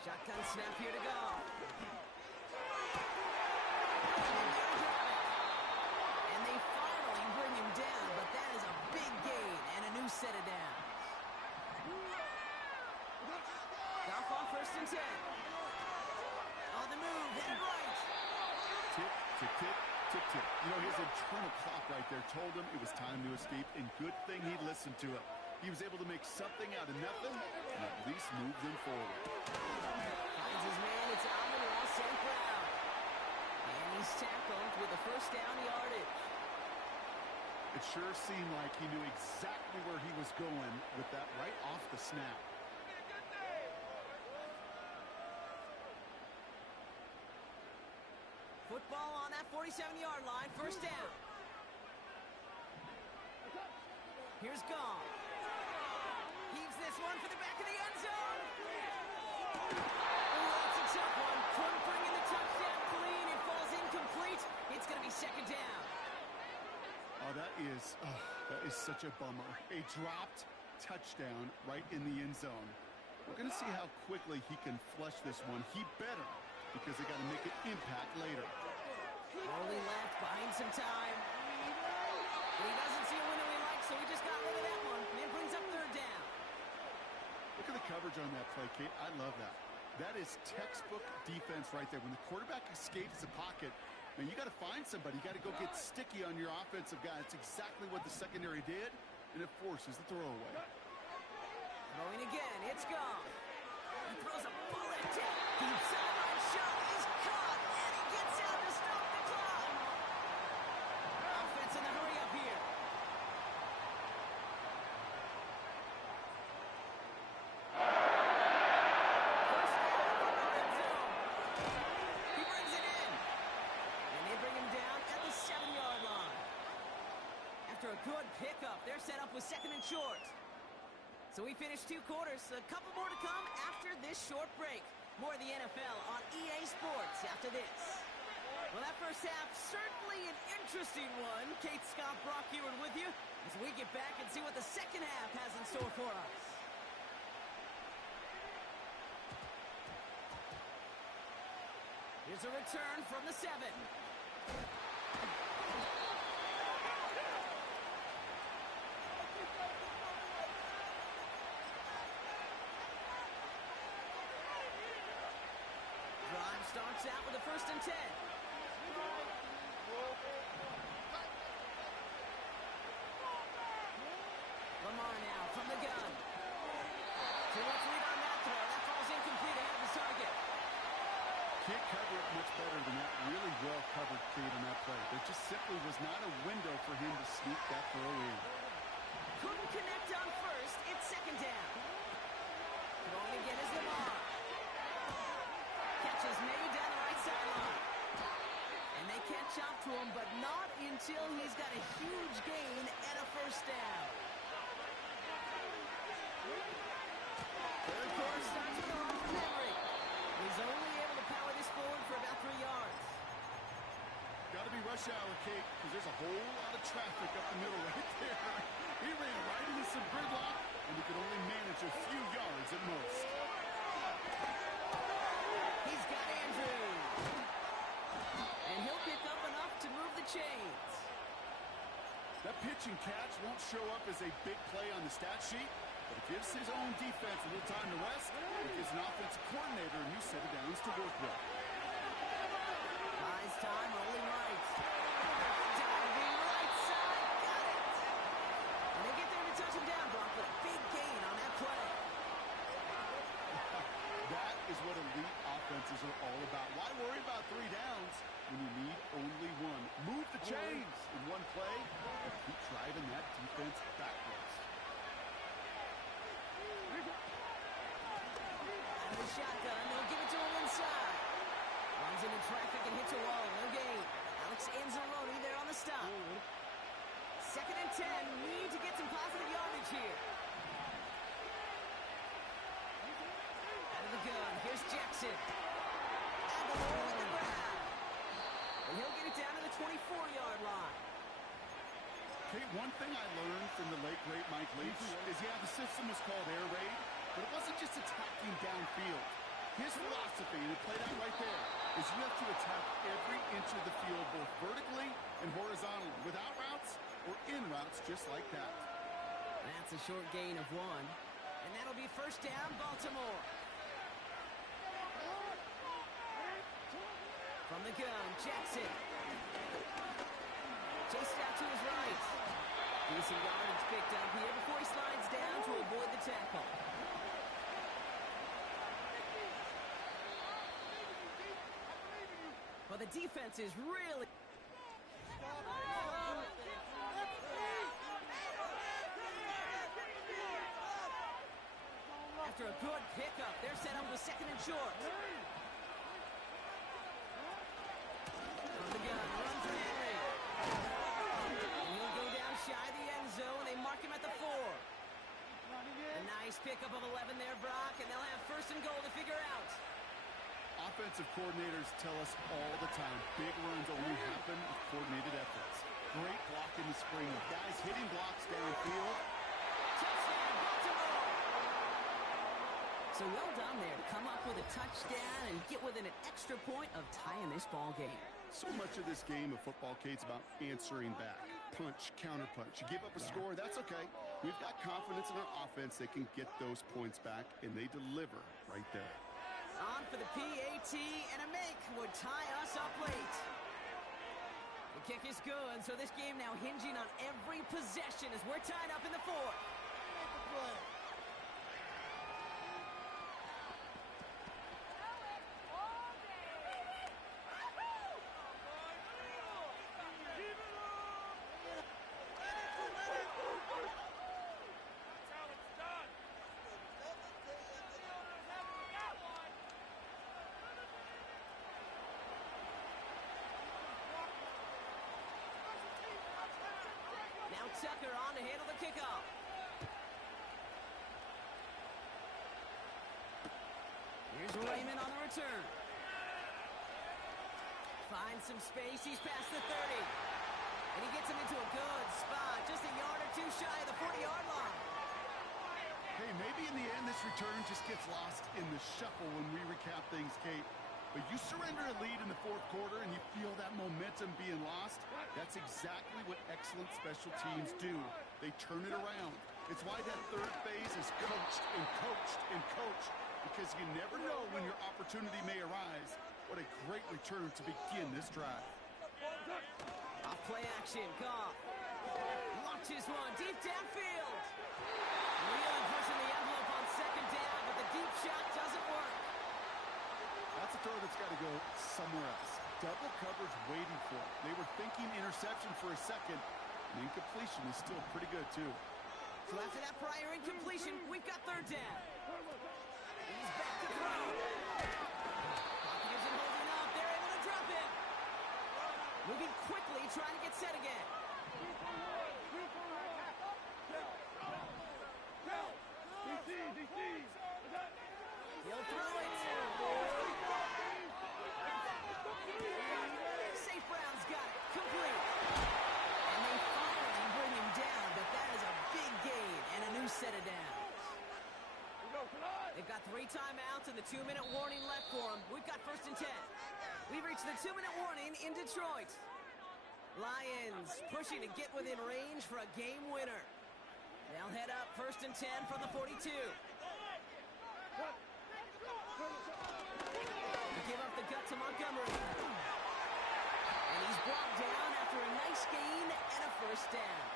Shotgun snap here to go. And they finally bring him down, but that is a big gain and a new set of downs. Goff on 1st and 10. On the move, headed right. Tick, tick, tick, tick, tick. You know, his internal clock right there told him it was time to escape, and good thing he listened to it. He was able to make something out of nothing and at least move them forward. Finds his man, it's Amon-Ra St. Brown. And he's tackled with a 1st down yardage. It sure seemed like he knew exactly where he was going with that right off the snap. Football on that 47-yard line, 1st down. Here's Goff. Heaves this one for the back of the end zone. Oh, that's a tough one. Couldn't bring in the touchdown clean. It falls incomplete. It's going to be 2nd down. Oh, that is such a bummer. A dropped touchdown right in the end zone. We're going to see how quickly he can flush this one. He better, because they got to make an impact later. Rolling left, buying some time. But he doesn't see a window he likes, so he just got rid of that one. And it brings up 3rd down. Look at the coverage on that play, Kate. I love that. That is textbook defense right there. When the quarterback escapes the pocket, man, you got to find somebody. You got to go get sticky on your offensive guy. That's exactly what the secondary did, and it forces the throwaway. Throwing again, it's gone. He throws a bullet tip. Deep sideline shot. He's caught, and he gets out to stop the clock. Offense in the hurry up here. First down from the red zone. He brings it in. And they bring him down at the 7-yard line. After a good pickup, they're set up with 2nd and short. So we finished 2 quarters. A couple more to come after this short break. More of the NFL on EA Sports after this. Well, that first half, certainly an interesting one. Kate, Scott, Brock Ewart with you as we get back and see what the second half has in store for us. Here's a return from the 7. Drive starts out with a 1st and 10. Lamar now from the gun. Too much lead on that throw. That falls incomplete ahead of his target. Can't cover it much better than that. Really well covered, Kate, on that play. There just simply was not a window for him to sneak that throw in. Couldn't connect on 1st. It's 2nd down. Throwing again is Lamar. Catch is made down the right sideline. And they can't chop to him, but not until he's got a huge gain and a 1st down. 3rd quarter starts with a run from Henry. He's only able to power this forward for about 3 yards. Got to be rush hour, Kate, because there's a whole lot of traffic up the middle right there. He ran right into some gridlock, and he could only manage a few yards at most. He's got Andrews. And he'll pick up enough to move the chains. That pitch and catch won't show up as a big play on the stat sheet, but it gives his own defense a little time to rest. It gives an offensive coordinator a new set of downs to work with. Buys time, rolling right. Diving right side, got it. And they get there to touch him down, Brock, with a big gain on that play. That is what elite offenses are all about. Why worry about 3 downs when you need only 1? Move the chains in one play and keep driving that defense backwards. Out of the shotgun, they'll give it to him inside. Runs into traffic and hits a wall, no gain. Alex Anzalone there on the stop. 2nd and 10, need to get some positive yardage here. Out of the gun, here's Jackson. Aguilar with the grab. And he'll get it down to the 24-yard line. Okay, one thing I learned from the late, great Mike Leach is, yeah, the system was called air raid, but it wasn't just attacking downfield. His philosophy, and it played out right there, is you have to attack every inch of the field, both vertically and horizontally, without routes or in routes, just like that. That's a short gain of 1. And that'll be first down, Baltimore. From the gun, Jackson. Chased out to his right. Decent yardage picked up here before he slides down to avoid the tackle. Well, the defense is really... After a good pickup, they're set up with second and short. From the gun, run for Henry. And he'll go down shy of the end zone. They mark him at the 4. A nice pickup of 11 there, Brock, and they'll have first and goal to figure out. Offensive coordinators tell us all the time, big runs only happen with coordinated efforts. Great block in the spring. Guys hitting blocks downfield. Touchdown, Baltimore! So well done there to come up with a touchdown and get within an extra point of tying this ball game. So much of this game of football, Kate's about answering back. Punch, counterpunch. You give up a score, that's okay. We've got confidence in our offense. They can get those points back, and they deliver right there. On for the PAT, and a make would tie us up late. The kick is good, so this game now hinging on every possession as we're tied up in the 4th. Now Tucker on to handle the kickoff. Here's Raymond on the return. Finds some space. He's past the 30. And he gets him into a good spot. Just a yard or 2 shy of the 40-yard line. Hey, maybe in the end this return just gets lost in the shuffle when we recap things, Kate. But you surrender a lead in the 4th quarter and you feel that momentum being lost. That's exactly what excellent special teams do. They turn it around. It's why that 3rd phase is coached and coached and coached, because you never know when your opportunity may arise. What a great return to begin this drive. Off play action, Goff. Launches one deep downfield. Really pushing the envelope on second down, but the deep shot doesn't work. That's a throw that's got to go somewhere else. Double coverage waiting for it. They were thinking interception for a second. And incompletion is still pretty good, too. So after that prior incompletion, we've got 3rd down. He's back to throw. Pocket isn't holding up. They're able to drop him. Moving quickly, trying to get set again. He'll throw it. Safe Brown's got it. Complete. And they finally bring him down, but that is a big gain and a new set of downs. They've got 3 timeouts and the 2-minute warning left for them. We've got 1st and 10. We've reached the 2-minute warning in Detroit. Lions pushing to get within range for a game winner. They'll head up 1st and 10 from the 42. They give up the gut to Montgomery. And he's brought down after a nice gain and a 1st down.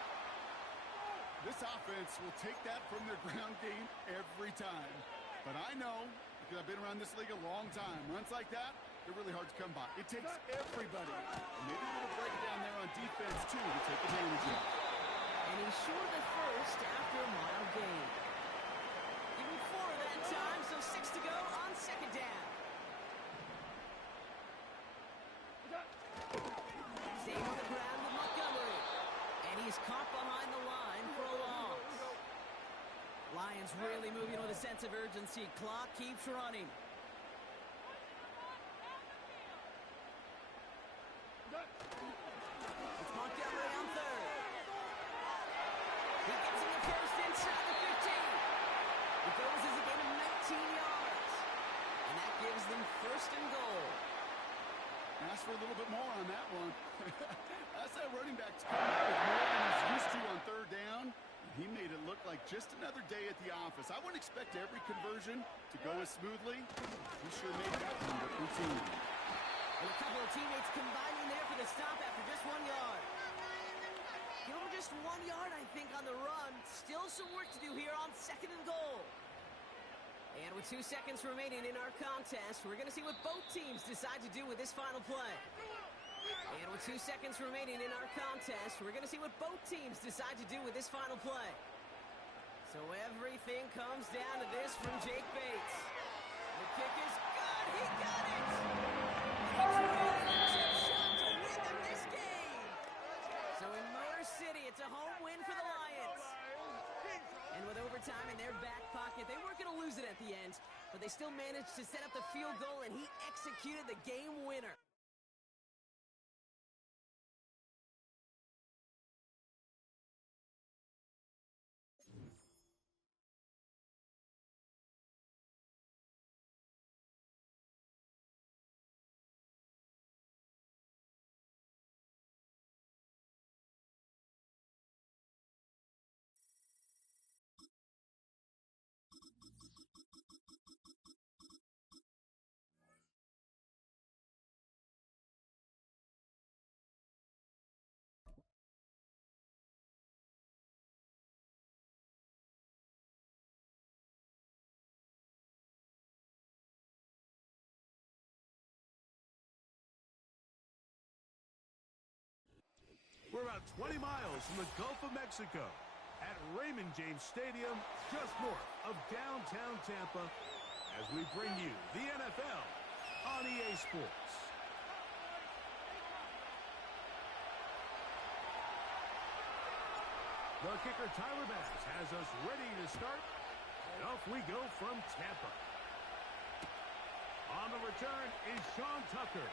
This offense will take that from their ground game every time. But I know, because I've been around this league a long time, runs like that, they're really hard to come by. It takes everybody. Maybe a little breakdown there on defense, too, to take advantage of. And he's short of 1st after a mild gain. Give him 4 that time, so 6 to go on 2nd down. Staying on the ground with Montgomery. And he's caught behind the line for a loss. Lions really moving with a sense of urgency. Clock keeps running. It's Montgomery on 3rd. He gets him the 1st inside the 15. It goes as a gain of 19 yards. And that gives them first and goal. Ask for a little bit more on that one. That's that running back's coming up with more than he's used to on third down. He made it look like just another day at the office. I wouldn't expect every conversion to go as smoothly. He sure made that one look routine. And a couple of teammates combining there for the stop after just 1 yard. Give him just 1 yard, I think, on the run. Still some work to do here on second and goal. And with 2 seconds remaining in our contest, we're going to see what both teams decide to do with this final play. And with 2 seconds remaining in our contest, we're going to see what both teams decide to do with this final play. So everything comes down to this from Jake Bates. The kick is good. He got it. It's really a chip shot to win them this game. So in Motor City, it's a home win for the Lions. And with overtime in their back pocket, they weren't going to lose it at the end, but they still managed to set up the field goal, and he executed the game winner. We're about 20 miles from the Gulf of Mexico at Raymond James Stadium, just north of downtown Tampa, as we bring you the NFL on EA Sports. The kicker, Tyler Bass, has us ready to start, and off we go from Tampa. On the return is Sean Tucker.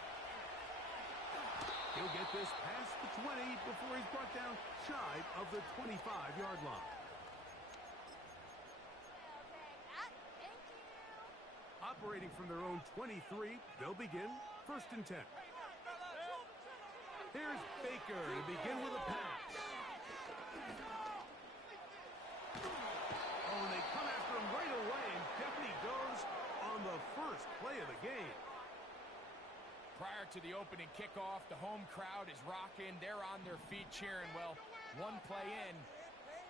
He'll get this past the 20 before he's brought down shy of the 25-yard line. Operating from their own 23, they'll begin first and 10. Here's Baker to begin with a pass. Oh, and they come after him right away, and down he goes on the first play of the game. Prior to the opening kickoff, the home crowd is rocking. They're on their feet cheering. Well, one play in,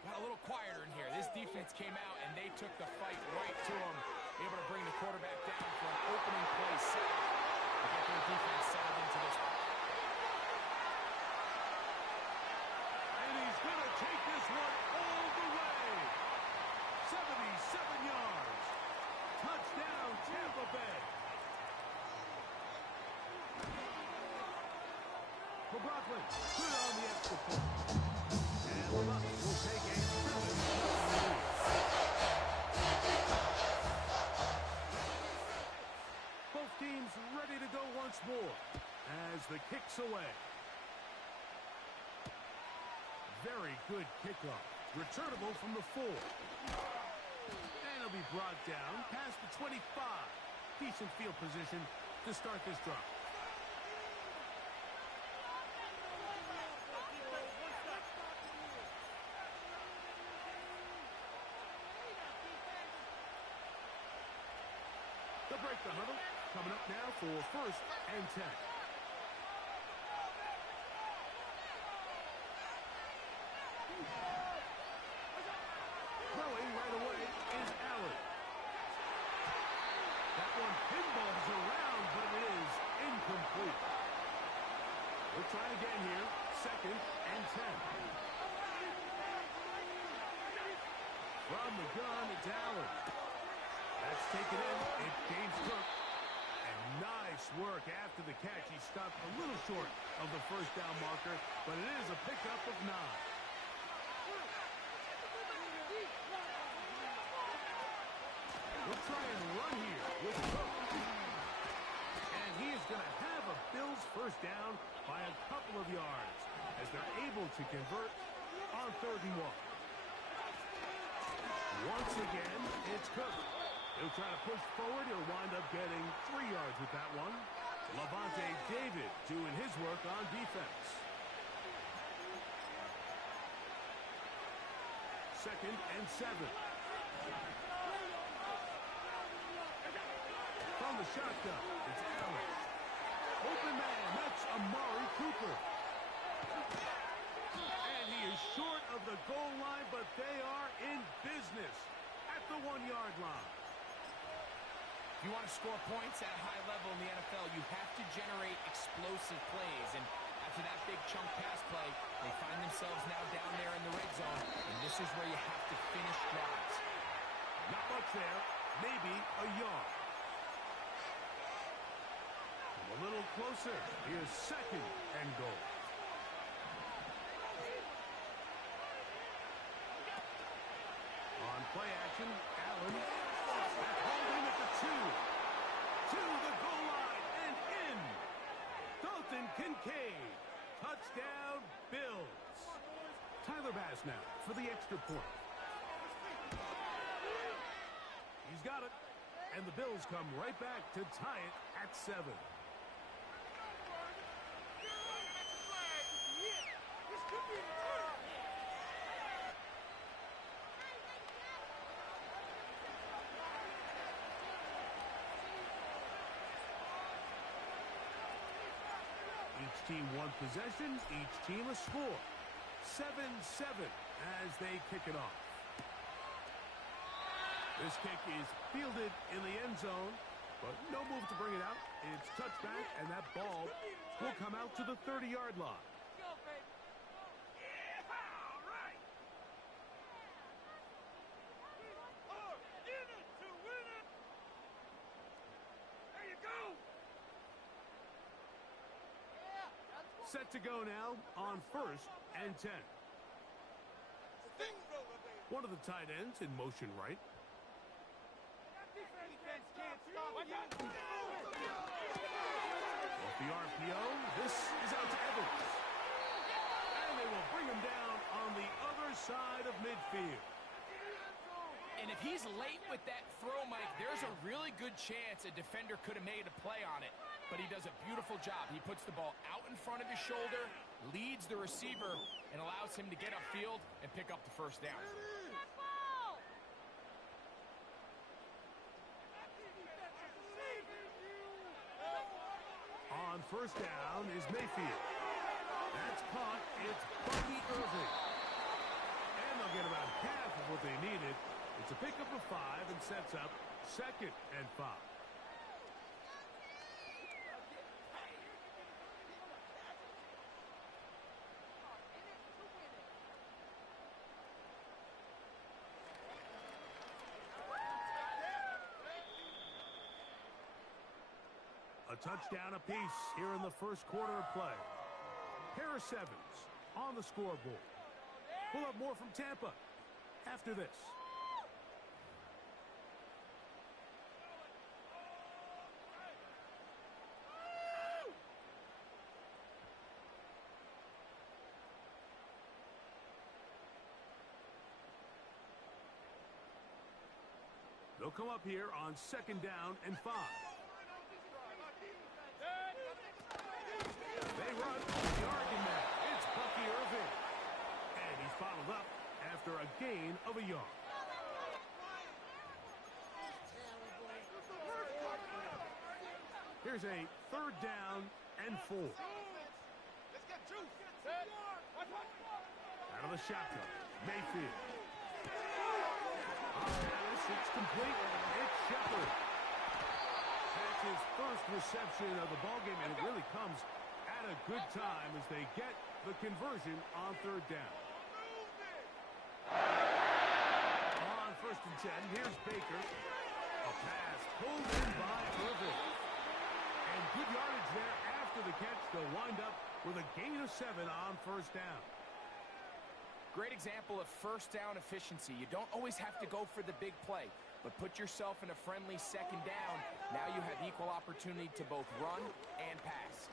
got a little quieter in here. This defense came out, and they took the fight right to them, able to bring the quarterback down for an opening play sack to get their defense settled into this one. And he's going to take this one all the way. 77 yards. Touchdown, Tampa Bay. McLaughlin put on the extra point. And the Bucs will take a 7-0 lead. Both teams ready to go once more as the kick's away. Very good kickoff. Returnable from the 4. And it'll be brought down past the 25. Decent field position to start this drive. They'll break the huddle. Coming up now for first and 10. Throwing right away is Allen. That one pinballs around, but it is incomplete. We'll try again here. Second and 10. From the gun, it's Allen. That's taken in. It's James Cook. And nice work after the catch. He stopped a little short of the first down marker, but it is a pickup of 9. We'll try and run here with Cook. And he is going to have a Bills first down by a couple of yards as they're able to convert on 3rd and 1. Once again, it's Cook. He'll try to push forward. He'll wind up getting 3 yards with that one. Levante David doing his work on defense. 2nd and 7. From the shotgun, it's Allen. Open man, that's Amari Cooper. And he is short of the goal line, but they are in business at the 1-yard line. If you want to score points at a high level in the NFL, you have to generate explosive plays. And after that big chunk pass play, they find themselves now down there in the red zone, and this is where you have to finish drives. Not much there, maybe a yard. A little closer. Here's 2nd and goal. On play action, Allen. That's holding at the 2. To the goal line and in. Dalton Kincaid. Touchdown, Bills. Tyler Bass now for the extra point. He's got it. And the Bills come right back to tie it at 7. Each team one possession, each team a score. 7-7 as they kick it off. This kick is fielded in the end zone, but no move to bring it out. It's touchback, and that ball will come out to the 30-yard line. Set to go now on 1st and 10. One of the tight ends in motion right. Off the RPO, this is out to Evans. And they will bring him down on the other side of midfield. And if he's late with that throw, Mike, there's a really good chance a defender could have made a play on it. But he does a beautiful job. He puts the ball out in front of his shoulder, leads the receiver, and allows him to get upfield and pick up the first down. On 1st down is Mayfield. That's caught. It's Bucky Irving. And they'll get about half of what they needed. It's a pickup of 5 and sets up 2nd and 5. A touchdown apiece here in the first quarter of play. Harris Evans on the scoreboard. We'll have more from Tampa after this. They'll come up here on 2nd down and 5. They run the argument. It's Bucky Irving. And he's followed up after a gain of a yard. Here's a 3rd down and 4. Out of the shotgun, Mayfield. It's complete. It's Shepard. That's his first reception of the ballgame, and it really comes at a good time as they get the conversion on 3rd down. On 1st and 10, here's Baker. A pass pulled in by Irving. And good yardage there after the catch. They'll wind up with a gain of 7 on 1st down. Great example of first down efficiency. You don't always have to go for the big play, but put yourself in a friendly 2nd down. Now you have equal opportunity to both run and pass.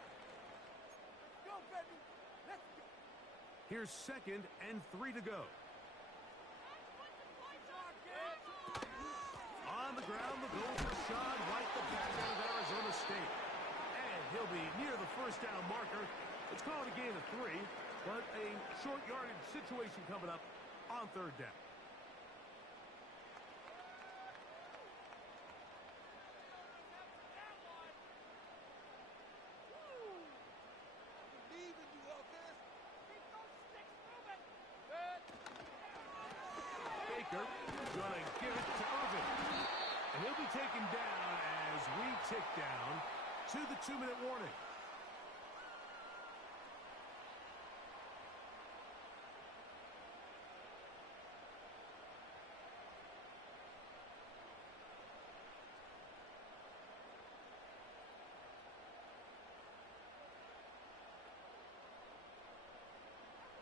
Here's 2nd and 3 to go. On the ground, the He'll be near the first down marker. Let's call it a gain of 3, but a short yardage situation coming up on third down. Baker gonna give it to Irvin. And he'll be taken down as we tick down to the 2-minute warning.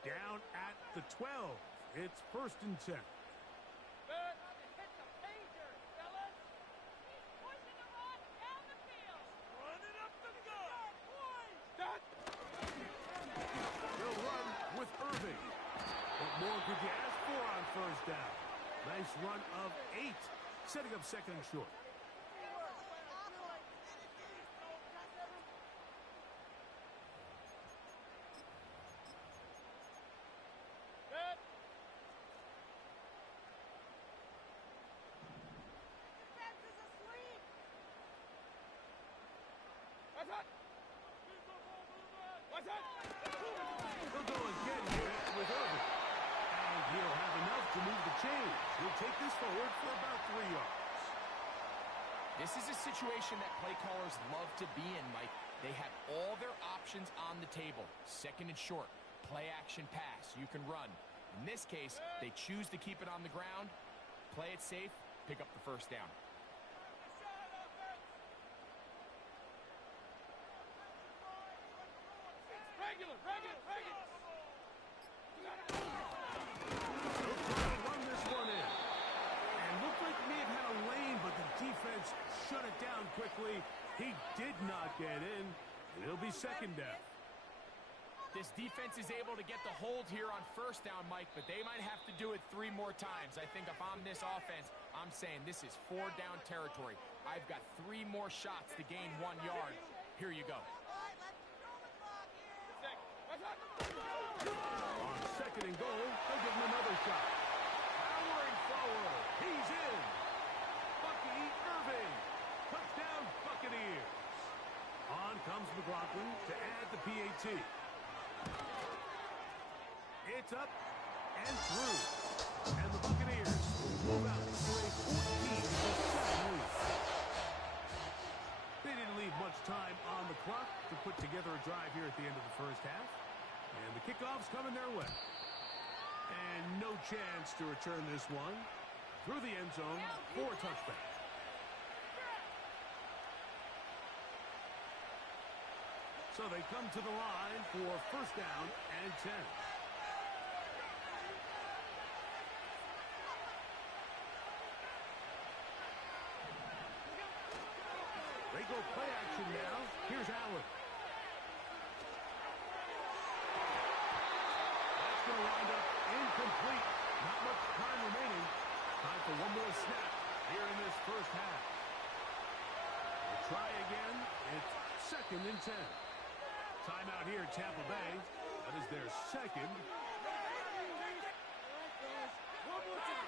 Down at the 12. It's 1st and 10. They'll run with Irving. What more could you ask for on first down? Nice run of 8, setting up 2nd and short. He'll go again here with Irving. And he'll have enough to move the chains. He'll take this forward for about 3 yards. This is a situation that play callers love to be in, Mike. They have all their options on the table. 2nd and short, play action pass. You can run. In this case, they choose to keep it on the ground, play it safe, pick up the first down. They'll try to run this one in. And looked like he may have had a lane, but the defense shut it down quickly. He did not get in, and it'll be 2nd down. This defense is able to get the hold here on first down, Mike, but they might have to do it 3 more times. I think if I'm this offense, I'm saying this is 4-down territory. I've got 3 more shots to gain 1 yard. Here you go. On 2nd and goal, they'll give him another shot. Powering forward. He's in. Bucky Irving. Touchdown, Buccaneers. On comes McLaughlin to add the PAT. It's up and through. And the Buccaneers move out to a 14-7 lead. They didn't leave much time on the clock to put together a drive here at the end of the first half. And the kickoff's coming their way. And no chance to return this one through the end zone for a touchback. So they come to the line for 1st down and 10. They go play action now. Here's Allen. That's going to wind up incomplete. Not much time remaining. Time for one more snap here in this first half. We'll try again. It's 2nd and 10. Timeout here at Tampa Bay. That is their 2nd. One more time.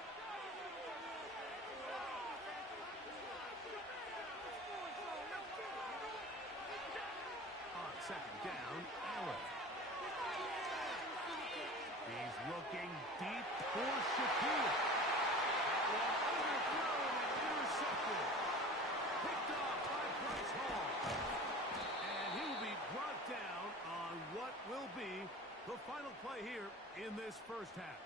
On 2nd down, Allen. He's looking deep for Shakir. That one underthrown and intercepted. Picked off by Bryce Hall. And he will be brought down on what will be the final play here in this first half.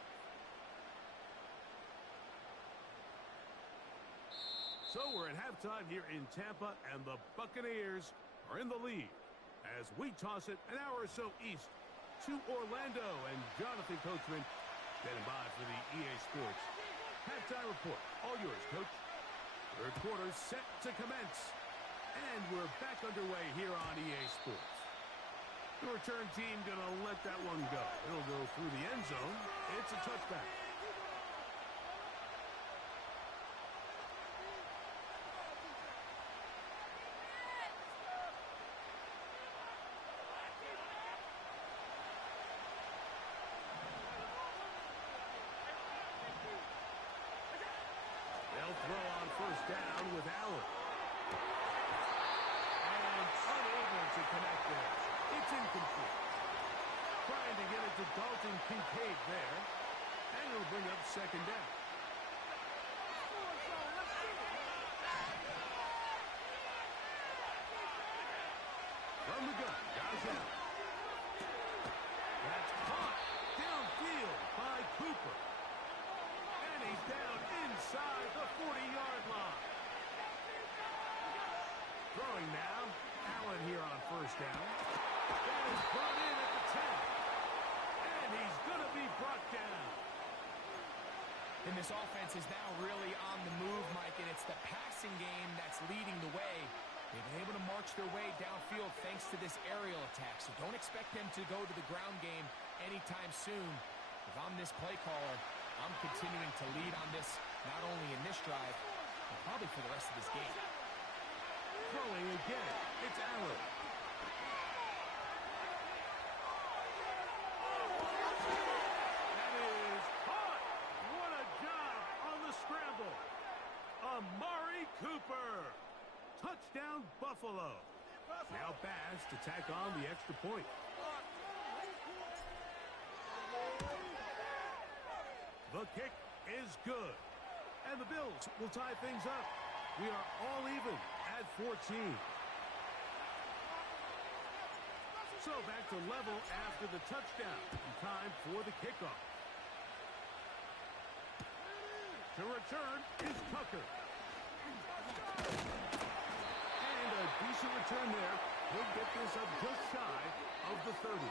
So we're at halftime here in Tampa, and the Buccaneers are in the lead as we toss it an hour or so east to Orlando. And Jonathan Coachman standing by for the EA Sports halftime report. All yours, Coach. Third quarter set to commence. And we're back underway here on EA Sports. The return team going to let that one go. It'll go through the end zone. It's a touchback. first down with Allen. And unable to connect there. It's incomplete. Trying to get it to Dalton Kincaid there. And it'll bring up second down. From the gun, Josh Allen. That's caught downfield by Cooper. And he's down inside the 40-yard line. Throwing now, Allen here on first down. That is brought in at the 10. And he's going to be brought down. And this offense is now really on the move, Mike, and it's the passing game that's leading the way. They've been able to march their way downfield thanks to this aerial attack, so don't expect them to go to the ground game anytime soon. If I'm this play caller, I'm continuing to lead on this, not only in this drive, but probably for the rest of this game. Throwing again, it's Allen. That is caught. What a job on the scramble. Amari Cooper. Touchdown, Buffalo. Now Bass to tack on the extra point. The kick is good. And the Bills will tie things up. We are all even at 14. So back to level after the touchdown. Time for the kickoff. To return is Tucker. And a decent return there. He'll get this up just shy of the 30.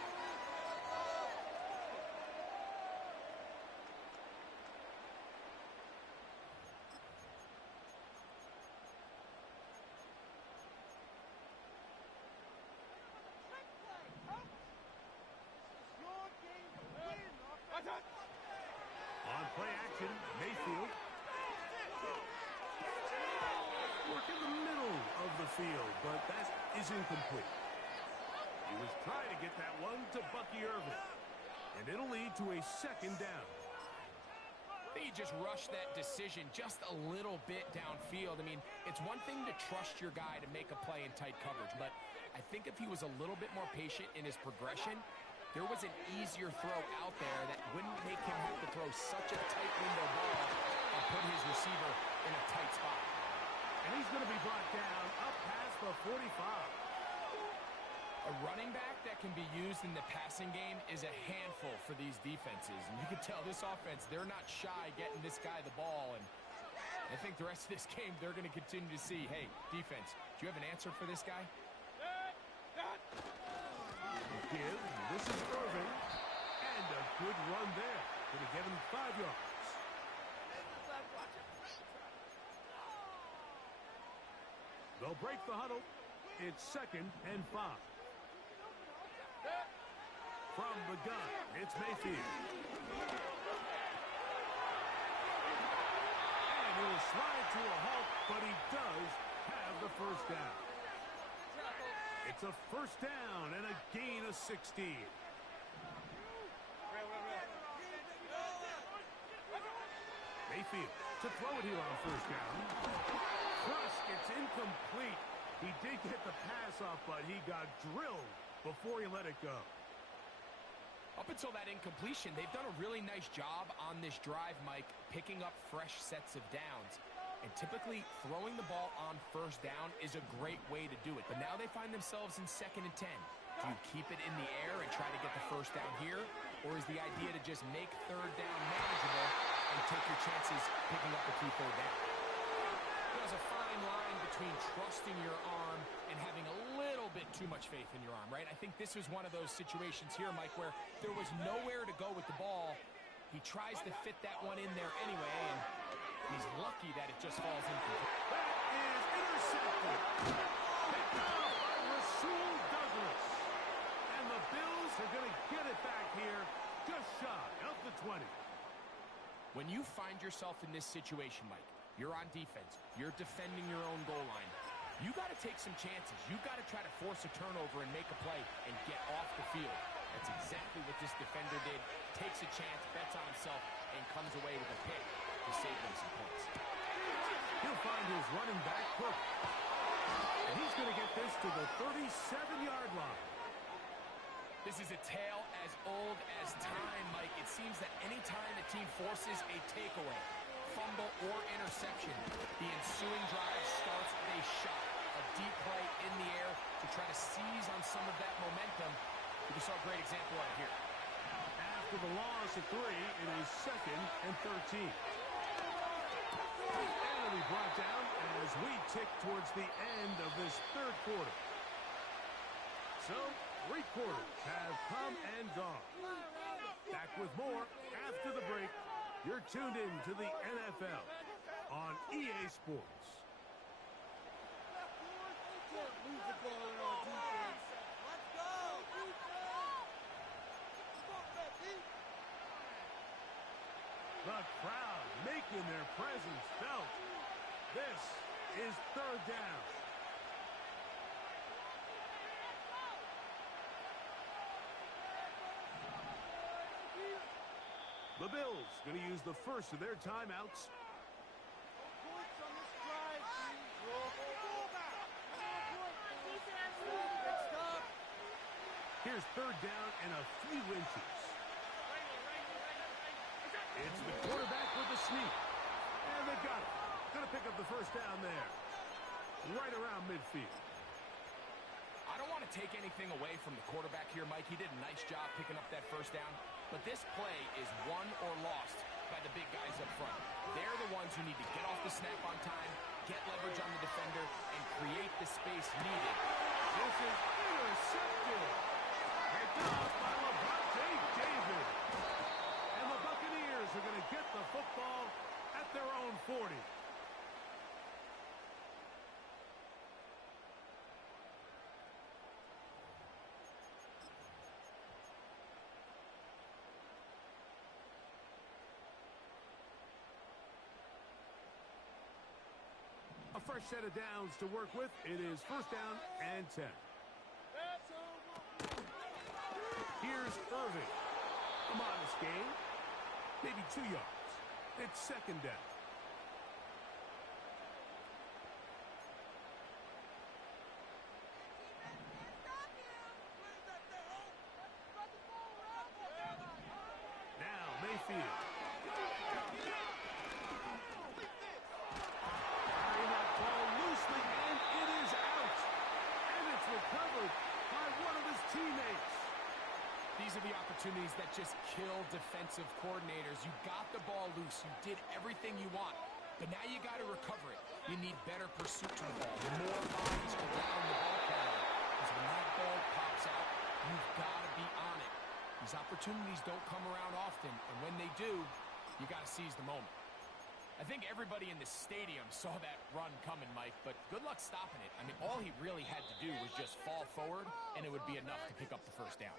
On play action, Mayfield. Work in the middle of the field, but that is incomplete. He was trying to get that one to Bucky Irving. And it'll lead to a second down. He just rushed that decision just a little bit downfield. I mean, it's one thing to trust your guy to make a play in tight coverage, but I think if he was a little bit more patient in his progression, there was an easier throw out there that wouldn't make him have to throw such a tight window ball and put his receiver in a tight spot. And he's going to be brought down up past the 45. A running back that can be used in the passing game is a handful for these defenses. And you can tell this offense, they're not shy getting this guy the ball. And I think the rest of this game, they're going to continue to see, hey, defense, do you have an answer for this guy? Give. This is Irving. And a good run there. Going to get him 5 yards. They'll break the huddle. It's 2nd and 5. From the gun, it's Mayfield. And he'll slide to a halt, but he does have the first down. It's a first down and a gain of 16. Mayfield to throw it here on first down. First, it's incomplete. He did get the pass off, but he got drilled before he let it go. Up until that incompletion, they've done a really nice job on this drive, Mike, picking up fresh sets of downs. And typically, throwing the ball on first down is a great way to do it. But now they find themselves in 2nd and 10. Do you keep it in the air and try to get the first down here? Or is the idea to just make third down manageable and take your chances picking up the key third down? There's a fine line between trusting your arm and having a little bit too much faith in your arm, right? I think this was one of those situations here, Mike, where there was nowhere to go with the ball. He tries to fit that one in there anyway, and he's lucky that it just falls incomplete. That is intercepted. Picked off by Rasul Douglas. And the Bills are going to get it back here just shy of the 20. When you find yourself in this situation, Mike, you're on defense, you're defending your own goal line, you got to take some chances. You got to try to force a turnover and make a play and get off the field. That's exactly what this defender did. Takes a chance, bets on himself, and comes away with a pick to save them some points. He'll find his running back, Cook. And he's going to get this to the 37-yard line. This is a tale as old as time, Mike. It seems that any time a team forces a takeaway, fumble, or interception, the ensuing drive starts with a shot, a deep play in the air to try to seize on some of that momentum. We saw a great example right here. After the loss of 3, it is 2nd and 13. And it'll be brought down as we tick towards the end of this third quarter. So, 3 quarters have come and gone. Back with more after the break. You're tuned in to the NFL on EA Sports. The crowd making their presence felt. This is 3rd down. The Bills going to use the first of their timeouts. Here's 3rd down and a few inches. It's the quarterback with the sneak. And they got it. Going to pick up the first down there. Right around midfield. I don't want to take anything away from the quarterback here, Mike. He did a nice job picking up that first down. But this play is won or lost by the big guys up front. They're the ones who need to get off the snap on time, get leverage on the defender, and create the space needed. This is intercepted. Picked up by Levante David. And the Buccaneers are going to get the football at their own 40. A fresh set of downs to work with. It is 1st down and 10. Here's Irving. A modest gain. Maybe 2 yards. It's 2nd down. Now Mayfield. Recovered by one of his teammates. These are the opportunities that just kill defensive coordinators. You got the ball loose. You did everything you want. But now you got to recover it. You need better pursuit to the ball. More bodies around the ball carrier. Because when that ball pops out, you've got to be on it. These opportunities don't come around often. And when they do, you got to seize the moment. I think everybody in the stadium saw that run coming, Mike, but good luck stopping it. I mean, all he really had to do was just fall forward, and it would be enough to pick up the first down.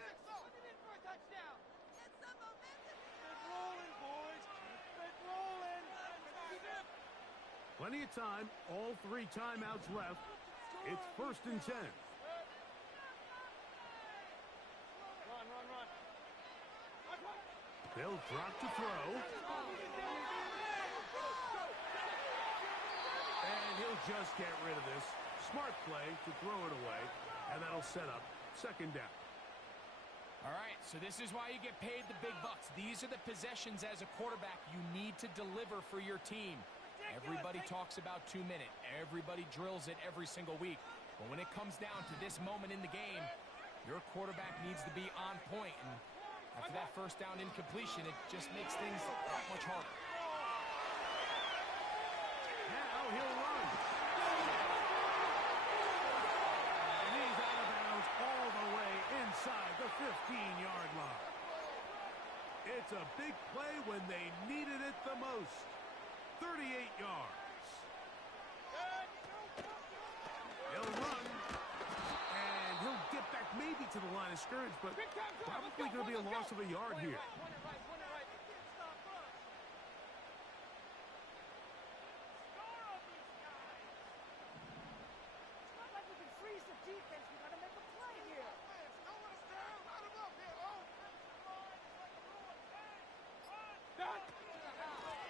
Plenty of time, all 3 timeouts left. It's 1st and 10. They'll drop to throw. And he'll just get rid of this. Smart play to throw it away. And that'll set up 2nd down. All right, so this is why you get paid the big bucks. These are the possessions as a quarterback you need to deliver for your team. Everybody talks about 2 minute. Everybody drills it every single week. But when it comes down to this moment in the game, your quarterback needs to be on point. And after that first down incompletion, it just makes things that much harder. Now he'll run. And he's out of bounds all the way inside the 15-yard line. It's a big play when they needed it the most. 38 yards. He'll run. And he'll get back maybe to the line of scrimmage, but probably going to be a loss of a yard here.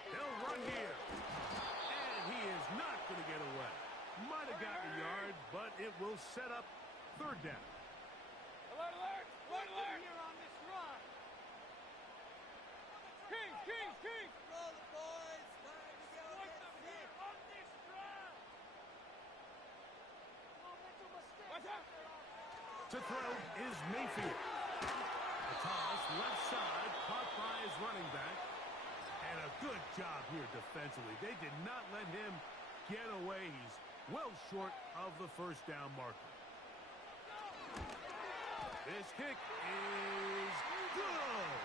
They'll run here. And he is will set up third down. Alert, alert! Alert, alert! Here on this run. King, king, king! Roll the boys. Time to go get set. On this run. What's up? To throw is Mayfield. The toss left side caught by his running back. And a good job here defensively. They did not let him get away. He's well short of the first down marker. This kick is good.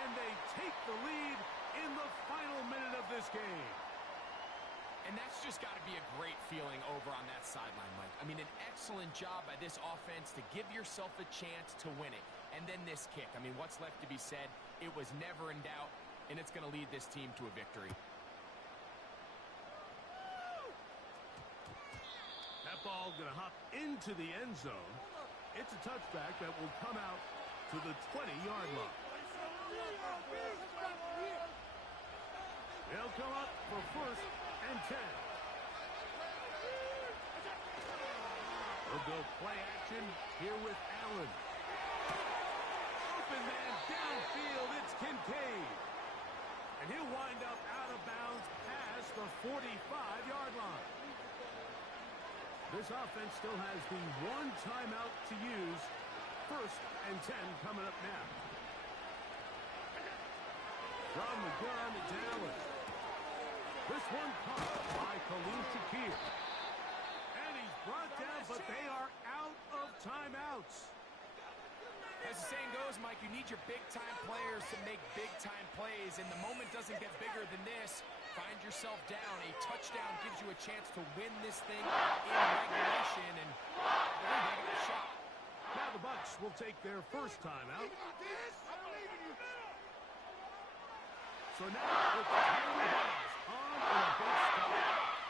And they take the lead in the final minute of this game. And that's just got to be a great feeling over on that sideline, Mike. I mean, an excellent job by this offense to give yourself a chance to win it. And then this kick. I mean, what's left to be said? It was never in doubt, and it's going to lead this team to a victory. That ball going to hop into the end zone. It's a touchback that will come out to the 20-yard line. They'll come up for first and 10. They'll go play action here with Allen. Open man downfield, it's Kincaid. And he'll wind up out of bounds past the 45-yard line. This offense still has the one timeout to use. First and 10 coming up now. From the gun, it's Allen. This one caught by Khalil Shakir. And he's brought down, but they are out of timeouts. As the saying goes, Mike, you need your big-time players to make big-time plays, and the moment doesn't get bigger than this. Find yourself down. A touchdown gives you a chance to win this thing in regulation, and they got a shot. Now the Bucs will take their first timeout. So now it's 10 balls on and a big stop.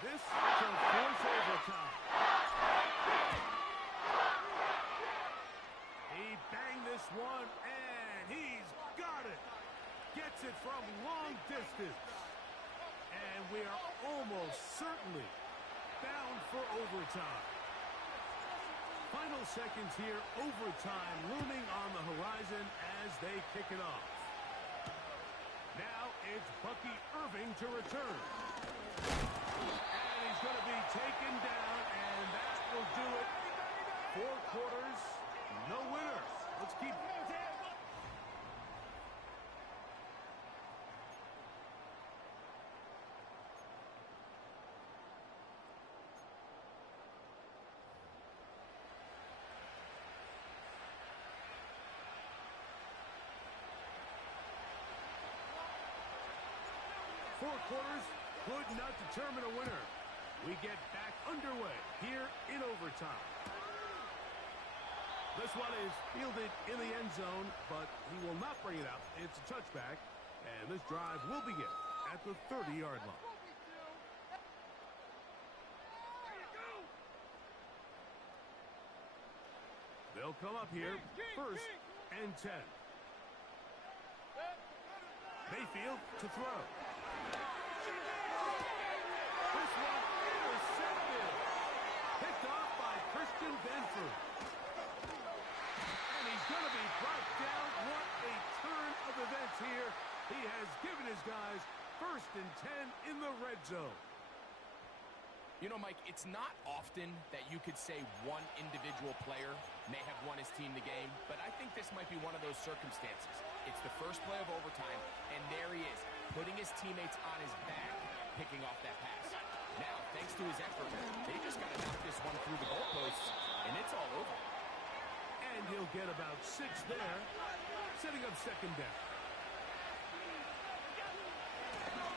This to force overtime. He banged this one, and he's got it. Gets it from long distance. And we are almost certainly bound for overtime. Final seconds here, overtime looming on the horizon as they kick it off. Now it's Bucky Irving to return. And he's going to be taken down, and that will do it. 4 quarters, no winner. Let's keep Four quarters could not determine a winner. We get back underway here in overtime. This one is fielded in the end zone, but he will not bring it out. It's a touchback, and this drive will begin at the 30-yard line. They'll come up here first and 10. Mayfield to throw. This one intercepted. Picked off by Christian Benford. And he's going to be brought down. What a turn of events here. He has given his guys first and 10 in the red zone. You know, Mike, it's not often that you could say one individual player may have won his team the game, but I think this might be one of those circumstances. It's the first play of overtime, and there he is, putting his teammates on his back, picking off that pass. Now, thanks to his effort, they just got to knock this one through the goalposts, and it's all over. And he'll get about 6 there, setting up second down.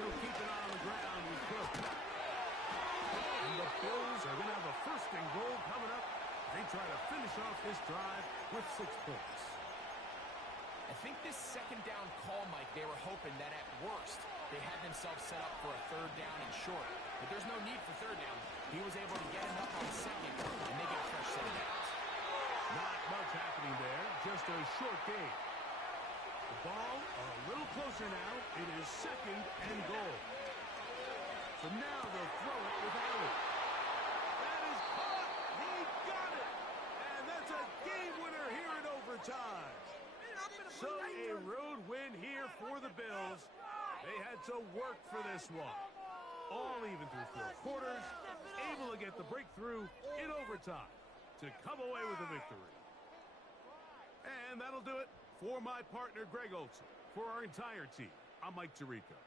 He'll keep it on the ground with Cook. And the Bills are going to have a first and goal coming up. They try to finish off this drive with 6 points. I think this second down call, Mike, they were hoping that at worst they had themselves set up for a third down and short. But there's no need for third down. He was able to get enough on second, and they get a fresh set of downs. Not much happening there, just a short gain. The ball a little closer now. It is second and goal. So now they'll throw it with Allen. That is caught. He got to work for this one. All even through 4 quarters, able to get the breakthrough in overtime to come away with a victory. And that'll do it for my partner, Greg Olson. For our entire team, I'm Mike Tirico.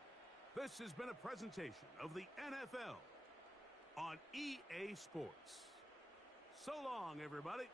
This has been a presentation of the NFL on EA Sports. So long, everybody.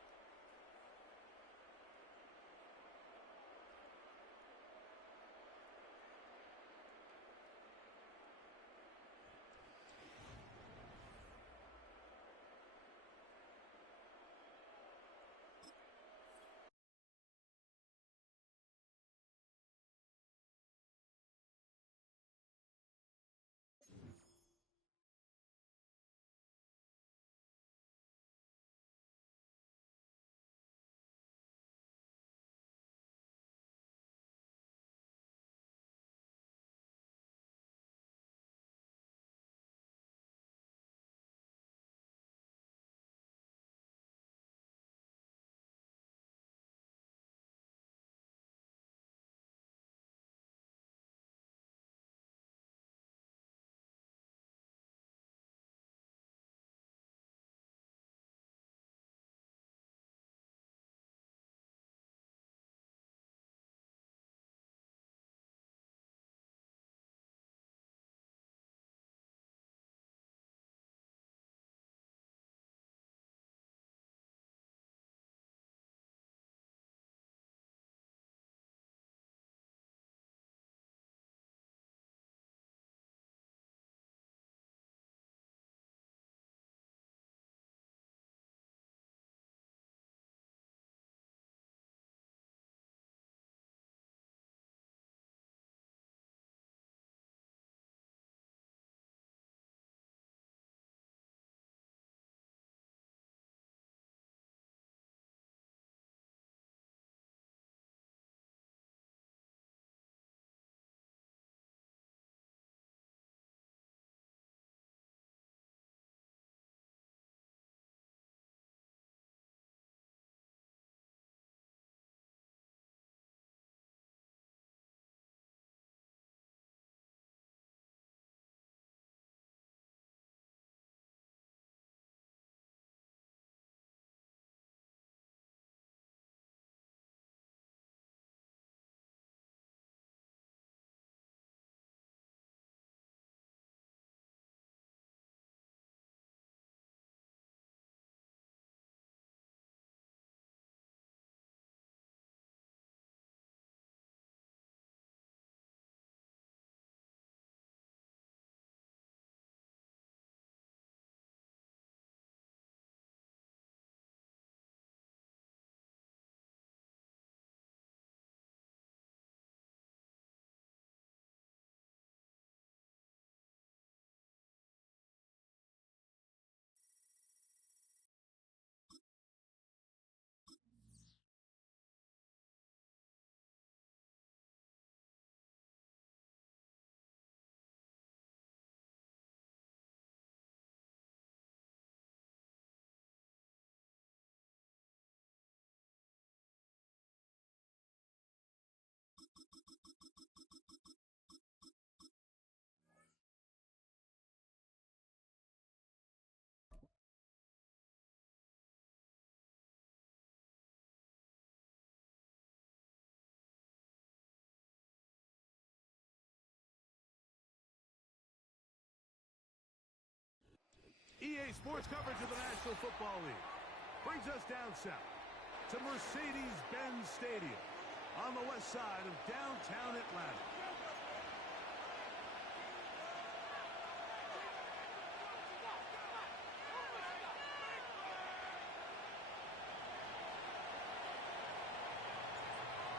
EA Sports coverage of the National Football League brings us down south to Mercedes-Benz Stadium on the west side of downtown Atlanta.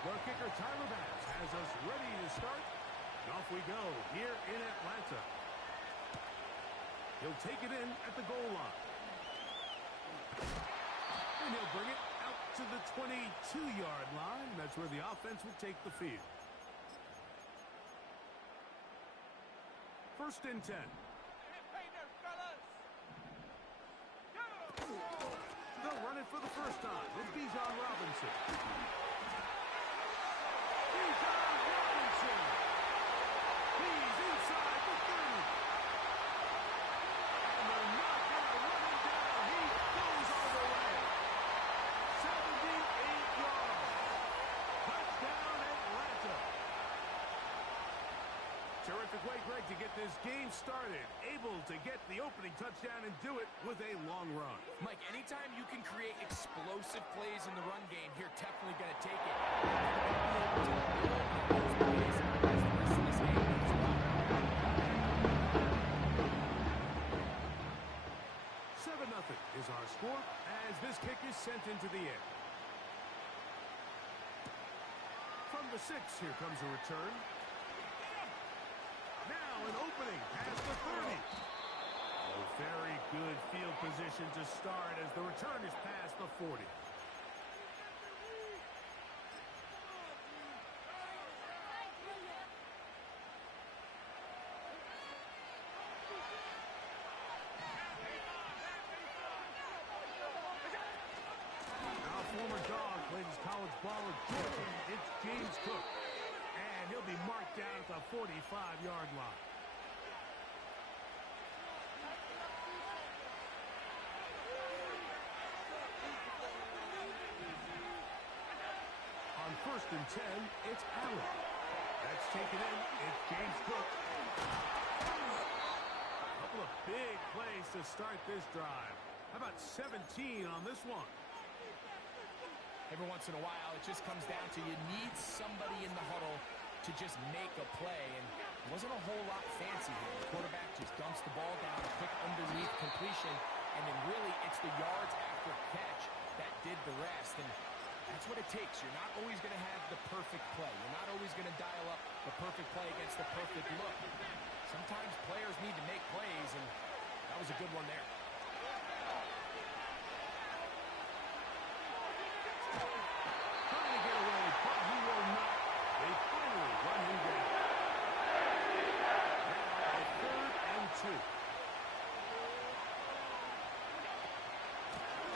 The kicker, Tyler Bass, has us ready to start. And off we go here in Atlanta. He'll take it in at the goal line. And he'll bring it out to the 22-yard line. That's where the offense will take the field. 1st and 10. They'll run it for the first time with Bijan Robinson. Bijan Robinson! He's inside way, Greg, to get this game started. Able to get the opening touchdown and do it with a long run. Mike, anytime you can create explosive plays in the run game, you're definitely going to take it. 7-0 is our score as this kick is sent into the air. From the 6, here comes a return. Now an opening past the 30. A very good field position to start as the return is past the 40. Now former dog played his college ball at Georgia. It's James Cook. And he'll be marked down at the 45-yard line. On 1st and 10, it's Allen. That's taken in. It's James Cook. A couple of big plays to start this drive. How about 17 on this one? Every once in a while, it just comes down to you need somebody in the huddle to just make a play, and it wasn't a whole lot fancy here. The quarterback just dumps the ball down, a quick underneath completion, and then really it's the yards after catch that did the rest, and that's what it takes. You're not always going to have the perfect play. You're not always going to dial up the perfect play against the perfect look. Sometimes players need to make plays, and that was a good one there. Trying to get away, but he will not. They finally run him down. Now a 3rd and 2.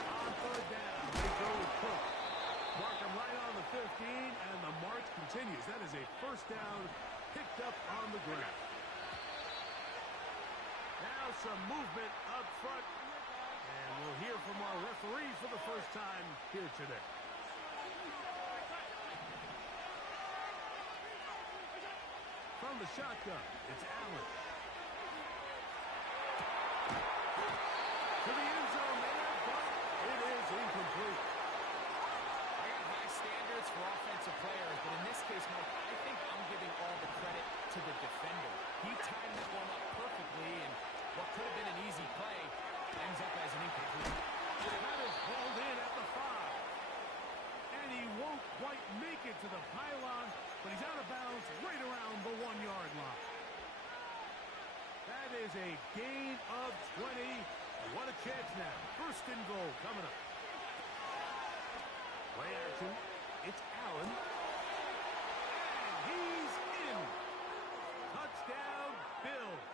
On 3rd down, they go with Cook. Mark him right on the 15, and the march continues. That is a 1st down picked up on the ground. Now some movement up front, and we'll hear from our referee for the first time here today. From the shotgun, it's Allen. To the end zone there, but it is incomplete. I got high standards for offensive players, but in this case, Mike, I think I'm giving all the credit to the defender. He timed that one up perfectly, and what could have been an easy play ends up as an incomplete. That is hauled in at the 5. And he won't quite make it to the pylon, but he's out of bounds right around the 1-yard line. That is a gain of 20. What a chance now. 1st and goal coming up. Play action. It's Allen. And he's in. Touchdown, Bills.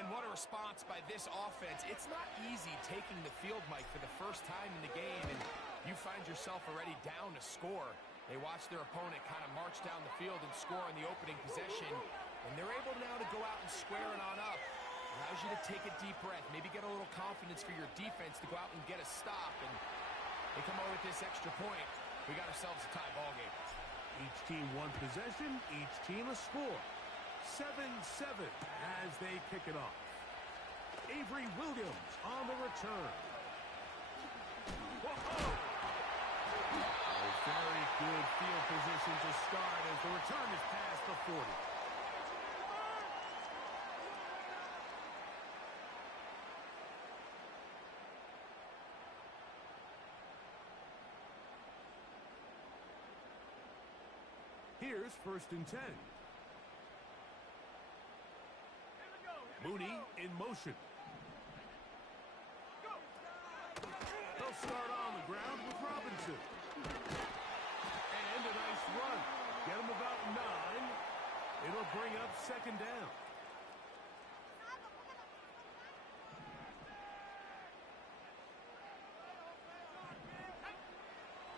And what a response by this offense. It's not easy taking the field, Mike, for the first time in the game, and you find yourself already down to score. They watch their opponent kind of march down the field and score in the opening possession, and they're able now to go out and square it on up. Allows you to take a deep breath, maybe get a little confidence for your defense to go out and get a stop, and they come over with this extra point. We got ourselves a tie ball game. Each team one possession, each team a score. 7-7 as they kick it off. Avery Williams on the return. Whoa! A very good field position to start as the return is past the 40. Here's 1st and 10. Mooney in motion. They'll start on the ground with Robinson. And a nice run. Get him about 9. It'll bring up 2nd down.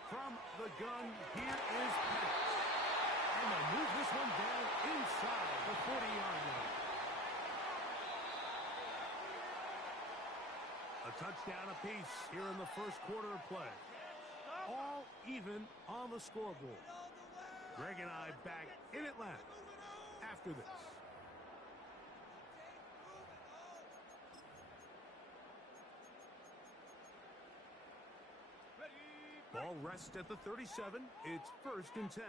From the gun, here is Pat. And they'll move this one down inside the 40-yard line. A touchdown apiece here in the 1st quarter of play. All even on the scoreboard. Greg and I back in Atlanta after this. Ball rests at the 37. It's 1st and 10.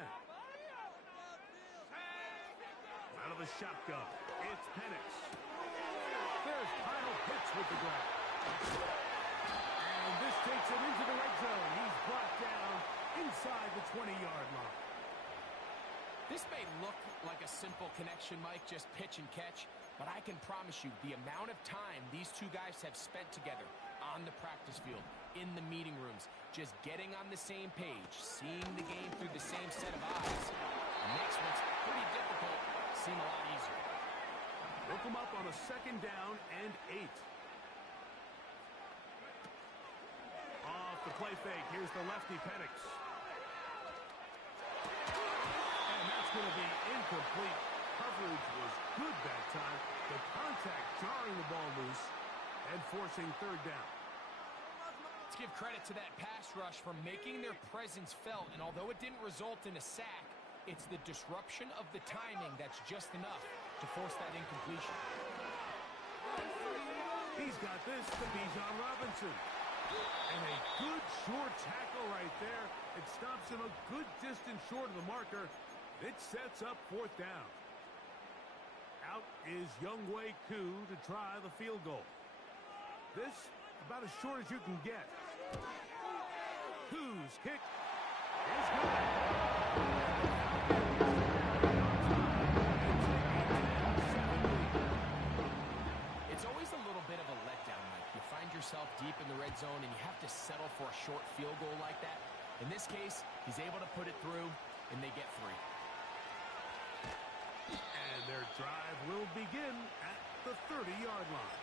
Out of the shotgun, it's Penix. There's Kyle Pitts with the grab. And this takes him into the red zone. He's brought down inside the 20-yard line. This may look like a simple connection, Mike, just pitch and catch, but I can promise you the amount of time these two guys have spent together on the practice field, in the meeting rooms, just getting on the same page, seeing the game through the same set of eyes, makes what's pretty difficult seem a lot easier. Look him up on a 2nd down and 8. Off the play fake, here's the lefty Penix. And that's going to be incomplete. Coverage was good that time. The contact jarring the ball loose and forcing 3rd down. Let's give credit to that pass rush for making their presence felt, and although it didn't result in a sack, it's the disruption of the timing that's just enough to force that incompletion. He's got this to Bijan Robinson. And a good short tackle right there. It stops him a good distance short of the marker. It sets up 4th down. Out is Younghoe Koo to try the field goal. This about as short as you can get. Koo's kick is good. It's always a little bit of a letdown, Mike. You find yourself deep in the red zone and you have to settle for a short field goal like that. In this case, he's able to put it through, and they get 3. And their drive will begin at the 30-yard line.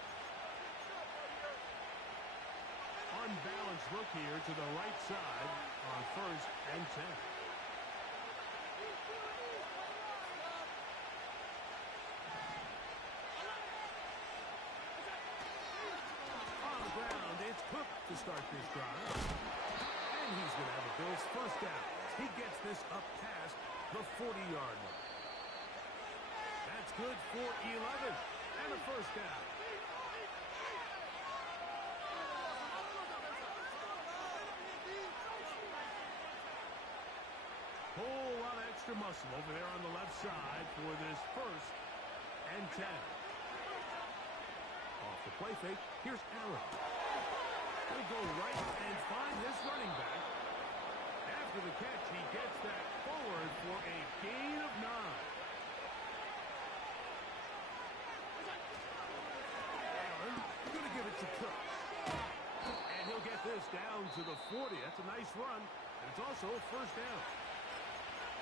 Unbalanced look here to the right side on 1st and 10. On the ground, it's Cook to start this drive. And he's going to have a Bills 1st down. He gets this up past the 40-yard line. That's good for 11 and a 1st down. Whole lot of extra muscle over there on the left side for this 1st and 10. Off the play fake, here's Allen. He'll go right and find his running back. After the catch, he gets that forward for a gain of 9. Allen, going to give it to Cook. And he'll get this down to the 40. That's a nice run, and it's also a 1st down.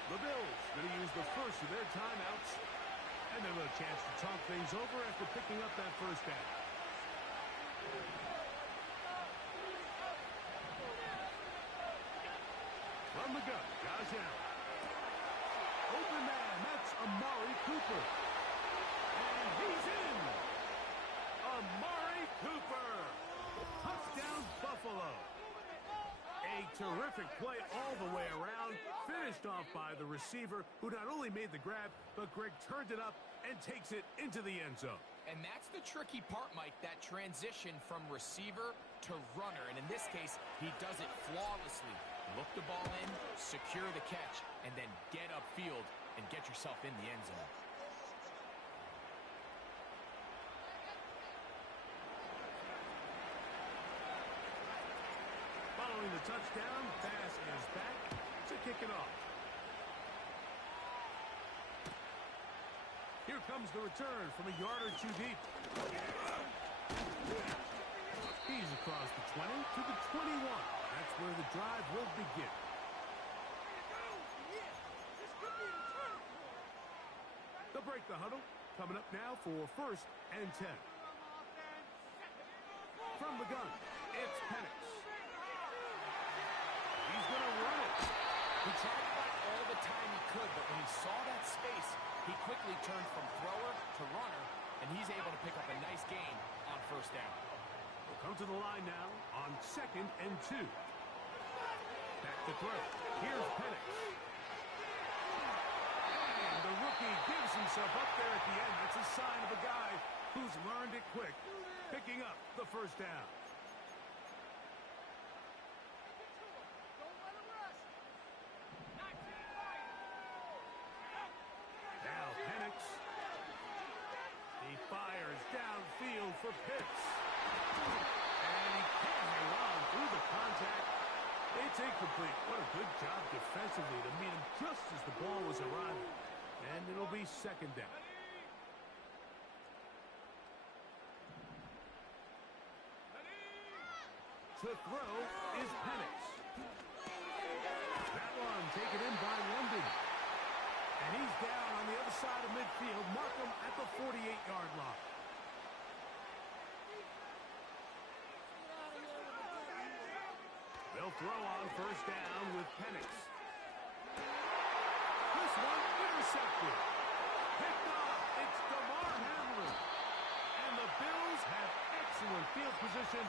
The Bills going to use the first of their timeouts, and they'll have a chance to talk things over after picking up that 1st down. From the gun, Josh Allen. Open man, that's Amari Cooper. And he's in. Amari Cooper. Touchdown, Buffalo. A terrific play all the way around, finished off by the receiver, who not only made the grab, but Greg turned it up and takes it into the end zone. And that's the tricky part, Mike, that transition from receiver to runner. And in this case, he does it flawlessly. Look the ball in, secure the catch, and then get upfield and get yourself in the end zone. Following the touchdown, pass is back to kick it off. Here comes the return from a yard or 2 deep. He's across the 20 to the 21. That's where the drive will begin. They'll break the huddle. Coming up now for 1st and 10. From the gun, it's Penix. He's going to run it. He tried to buy all the time he could, but when he saw that space, he quickly turned from thrower to runner, and he's able to pick up a nice gain on 1st down. We'll come to the line now on 2nd and 2. Back to throw. Here's Penix. And the rookie gives himself up there at the end. That's a sign of a guy who's learned it quick, picking up the 1st down. incomplete. What a good job defensively to meet him just as the ball was arriving. And it'll be second down. To throw is Penix. That one taken in by London. And he's down on the other side of midfield. Mark him at the 48-yard line. They'll throw on first down with Penix. This one intercepted. Picked off. It's DeMar Hamlin. And the Bills have excellent field position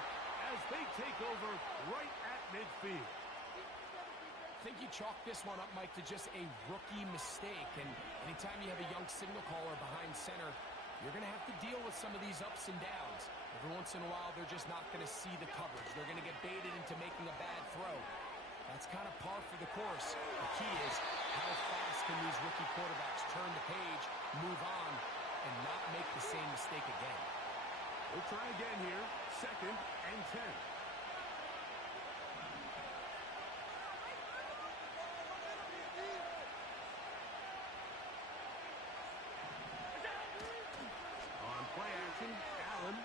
as they take over right at midfield. I think you chalk this one up, Mike, to just a rookie mistake. And anytime you have a young signal caller behind center, you're going to have to deal with some of these ups and downs. Every once in a while, they're just not going to see the coverage. They're going to get baited into making a bad throw. That's kind of par for the course. The key is how fast can these rookie quarterbacks turn the page, move on, and not make the same mistake again. We'll try again here. Second and 10. On play action, Allen.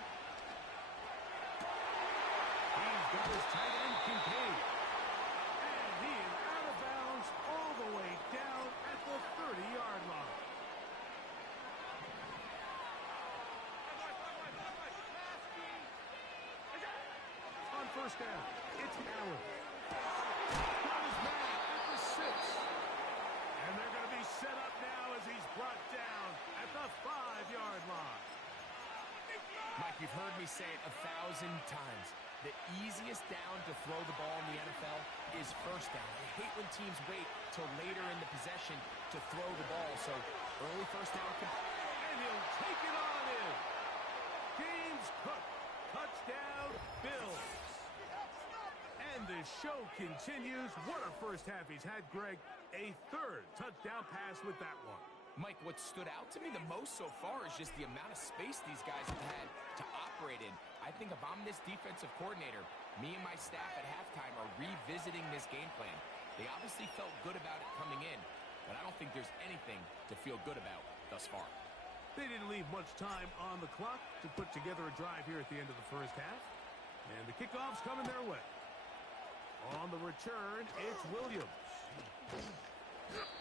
He's got his tight end, Kincaid. And he is out of bounds all the way down at the 30-yard line. On first down, it's Allen. Got his man at the 6. And they're going to be set up now as he's brought down at the 5-yard line. Mike, you've heard me say it 1,000 times. The easiest down to throw the ball in the NFL is first down. I hate when teams wait till later in the possession to throw the ball. So early first down. And he'll take it on in. James Cook. Touchdown, Bills. And the show continues. What a first half he's had, Greg. A third touchdown pass with that one. Mike, what stood out to me the most so far is just the amount of space these guys have had to operate in. I think if I'm this defensive coordinator, me and my staff at halftime are revisiting this game plan. They obviously felt good about it coming in, but I don't think there's anything to feel good about thus far. They didn't leave much time on the clock to put together a drive here at the end of the first half. And the kickoff's coming their way. On the return, it's Williams.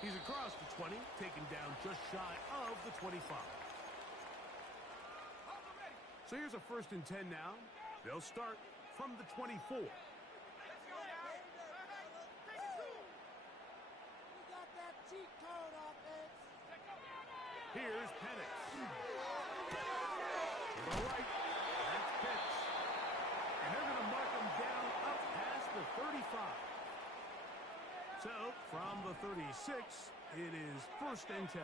He's across the 20, taken down just shy of the 25. So here's a first and 10 now. They'll start from the 24. We got that cheat code offense. Here's Penix. To the right, that's Pitts. And they're going to mark him down up past the 35. So, from the 36, it is first and 10.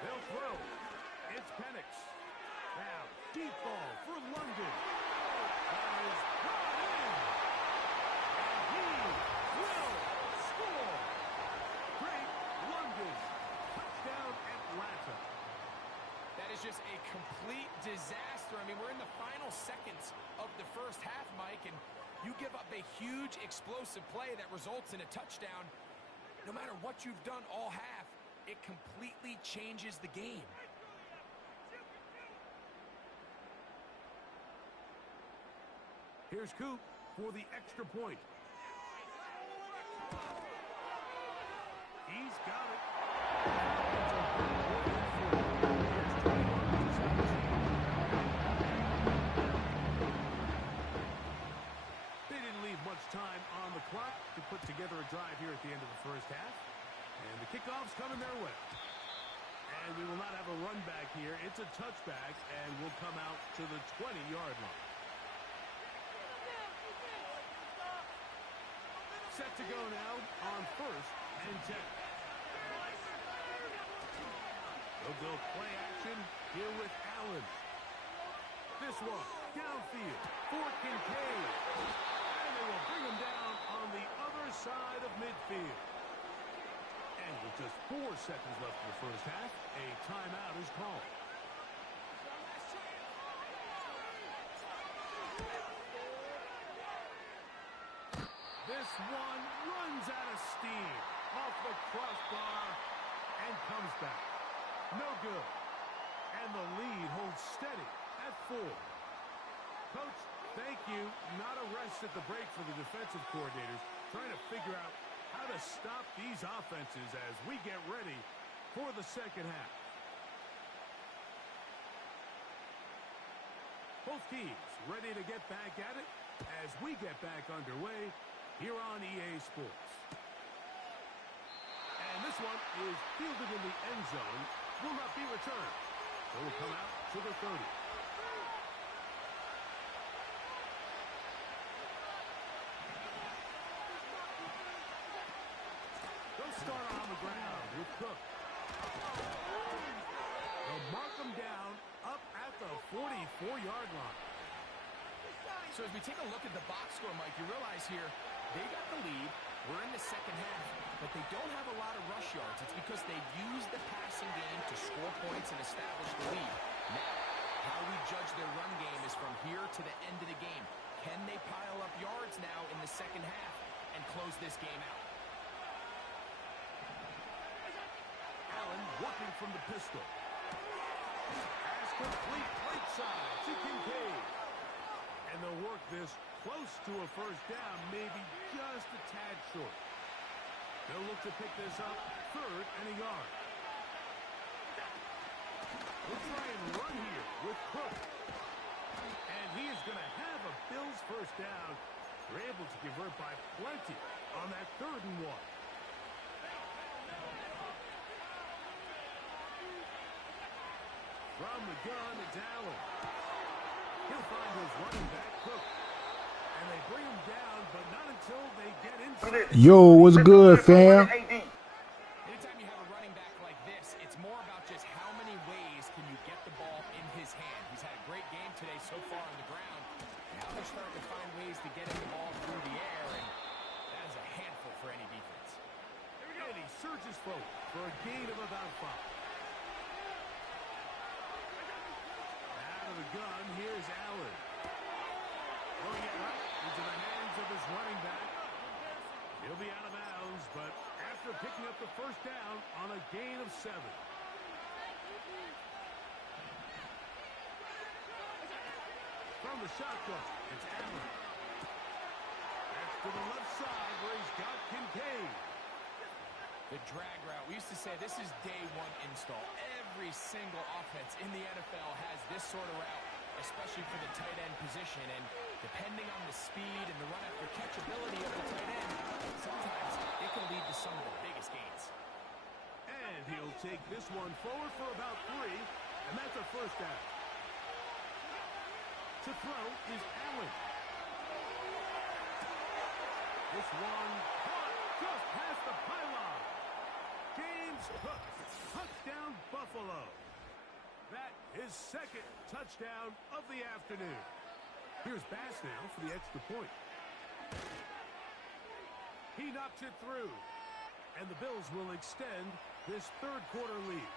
They'll throw. It's Penix. Now, deep ball for London. That is brought in. And he will score. Great London. Touchdown Atlanta. That is just a complete disaster. I mean, we're in the final seconds of the first half, Mike, and you give up a huge explosive play that results in a touchdown. No matter what you've done all half, it completely changes the game. Here's Coop for the extra point. He's got it. They didn't leave much time on the clock to put together a drive here at the end of the first half. And the kickoff's coming their way. And we will not have a run back here. It's a touchback, and will come out to the 20-yard line. Set to go now on first and 10. They'll go play action here with Allen. This one downfield for Kincaid. And they will bring him down on the other side of midfield. And with just 4 seconds left in the first half, a timeout is called. This one, runs out of steam off the crossbar and comes back. No good. And the lead holds steady at 4. Coach, thank you. Not a rest at the break for the defensive coordinators, trying to figure out how to stop these offenses as we get ready for the second half. Both teams ready to get back at it as we get back underway here on EA Sports. And this one is fielded in the end zone. Will not be returned. It will come out to the 30. They'll start on the ground with Cook. They'll mark them down up at the 44-yard line. So as we take a look at the box score, Mike, you realize here they got the lead. We're in the second half, but they don't have a lot of rush yards. It's because they've used the passing game to score points and establish the lead. Now, how we judge their run game is from here to the end of the game. Can they pile up yards now in the second half and close this game out? Allen working from the pistol. Pass complete right side to Kincaid. And they'll work this close to a first down, maybe just a tad short. They'll look to pick this up 3rd and a yard. They'll try and run here with Cook. And he is going to have a Bills first down. They're able to convert by plenty on that 3rd and 1. From the gun, it's Allen. He'll find his running back, Cook. And they bring him down, but not until they get inside. Yo, what's good, fam? Anytime you have a running back like this, it's more about just how many ways can you get the ball in his hand. He's had a great game today so far on the ground. Now they're starting to find ways to get him the ball through the air, and that is a handful for any defense. And he surges forward for a gain of about 5. Out of the gun, here's Allen. Throwing it right into the hands of his running back. He'll be out of bounds, but after picking up the first down on a gain of 7. From the shotgun, it's Allen. That's to the left side where he's got Kincaid. The drag route. We used to say this is day 1 install. Every single offense in the NFL has this sort of route, especially for the tight end position. And depending on the speed and the run after catch ability of the tight end, sometimes it can lead to some of the biggest gains. And he'll take this one forward for about 3, and that's a first down. To throw is Allen. This one caught just past the pylon. James Cook, touchdown Buffalo. That is 2nd touchdown of the afternoon. Here's Bass now for the extra point. He knocks it through, and the Bills will extend this 3rd quarter lead.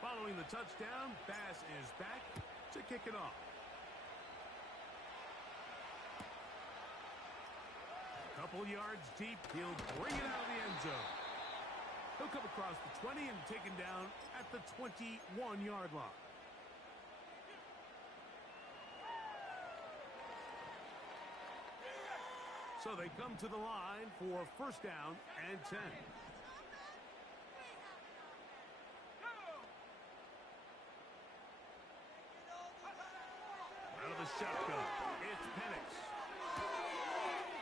Following the touchdown, Bass is back to kick it off. A couple yards deep, he'll bring it out of the end zone. He'll come across the 20 and taken down at the 21-yard line. So they come to the line for first down and 10. Shotgun. It's Penix.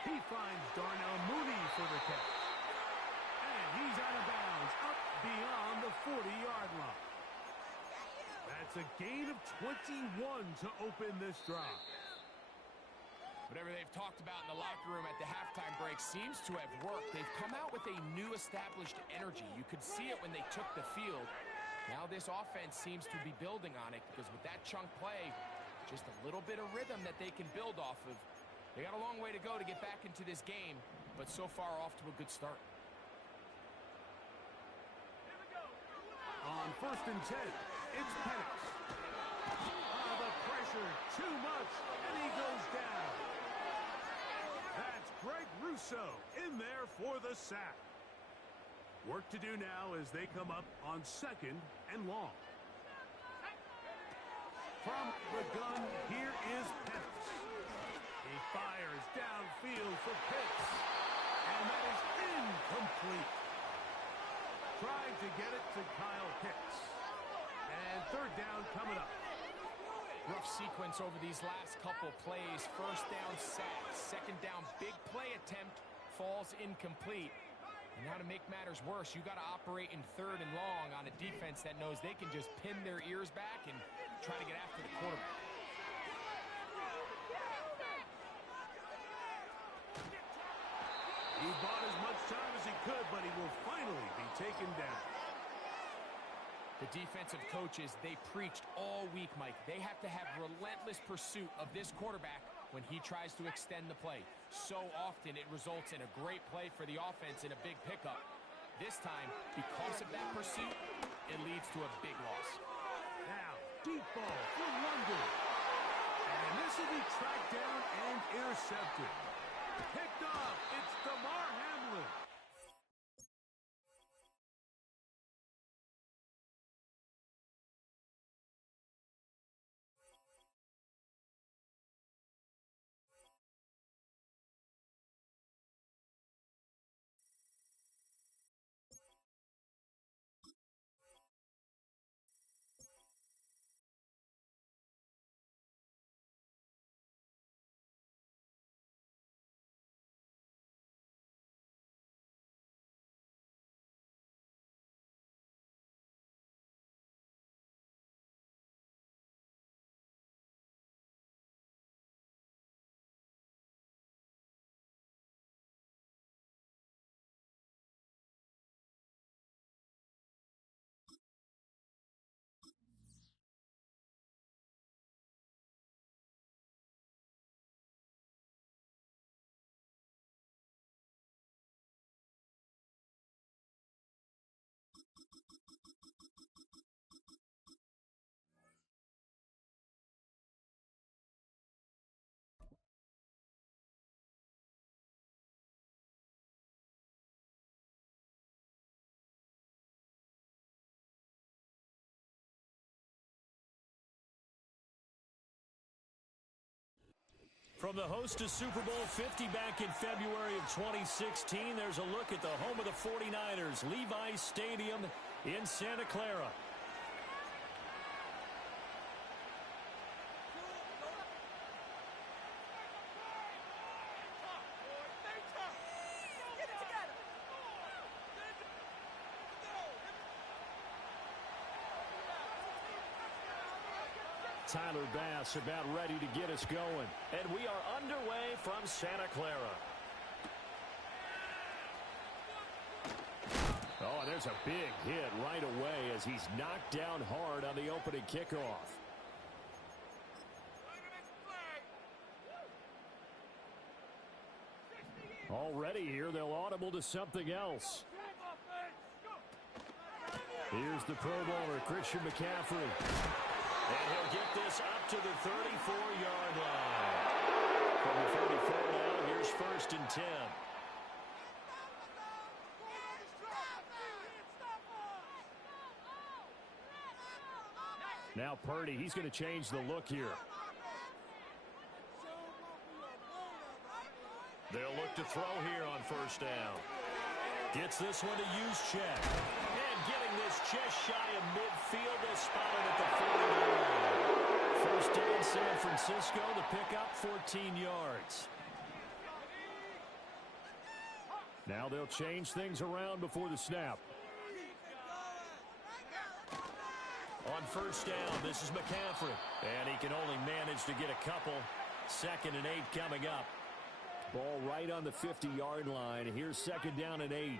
He finds Darnell Mooney for the catch. And he's out of bounds up beyond the 40-yard line. That's a gain of 21 to open this drive. Whatever they've talked about in the locker room at the halftime break seems to have worked. They've come out with a new established energy. You could see it when they took the field. Now this offense seems to be building on it because with that chunk play, just a little bit of rhythm that they can build off of. They got a long way to go to get back into this game, but so far off to a good start. On 1st and 10, it's Penix. The pressure, too much, and he goes down. That's Greg Rousseau in there for the sack. Work to do now as they come up on 2nd and long. From the gun, here is Penix. He fires downfield for Pitts, and that is incomplete. Trying to get it to Kyle Pitts. And 3rd down coming up. Rough sequence over these last couple plays. 1st down sack, 2nd down big play attempt falls incomplete. And now to make matters worse, you got to operate in 3rd and long on a defense that knows they can just pin their ears back and try to get after the quarterback. He bought as much time as he could, but he will finally be taken down. The defensive coaches, they preached all week, Mike. They have to have relentless pursuit of this quarterback when he tries to extend the play. So often it results in a great play for the offense and a big pickup. This time, because of that pursuit, it leads to a big loss. Now, deep ball for London. And this will be tracked down and intercepted. Picked off. It's DeMar Hamlin. From the host to Super Bowl 50 back in February of 2016, there's a look at the home of the 49ers, Levi's Stadium in Santa Clara. Tyler Bass about ready to get us going. And we are underway from Santa Clara. Oh, and there's a big hit right away as he's knocked down hard on the opening kickoff. Already here, they'll audible to something else. Here's the Pro Bowler, Christian McCaffrey. And he'll get this up to the 34-yard line. From the 34 now, here's 1st and 10. Now Purdy, he's going to change the look here. They'll look to throw here on 1st down. Gets this one to Juszczyk. And getting this just shy of midfield, they'll spot it at the 40-yard line. 1st down, San Francisco, the pickup, 14 yards. Now they'll change things around before the snap. On 1st down, this is McCaffrey. And he can only manage to get a couple. 2nd and 8 coming up. Ball right on the 50-yard line. Here's 2nd down and 8.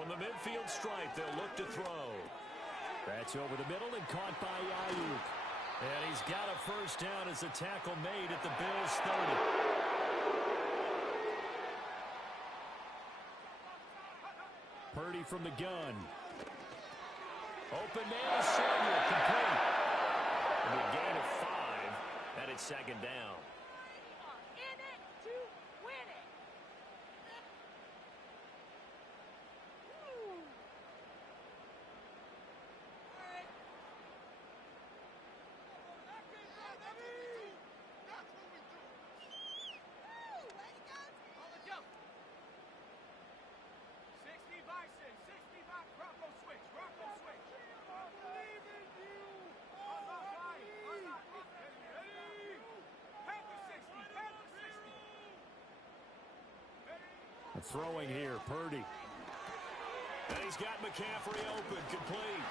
From the midfield stripe, they'll look to throw. That's over the middle and caught by Ayuk. And he's got a first down as the tackle made at the Bills' 30. Purdy from the gun. Open man, Samuel, complete. And a gain of 5, and it's second down. In it to win it. Throwing here, Purdy. And he's got McCaffrey open, complete.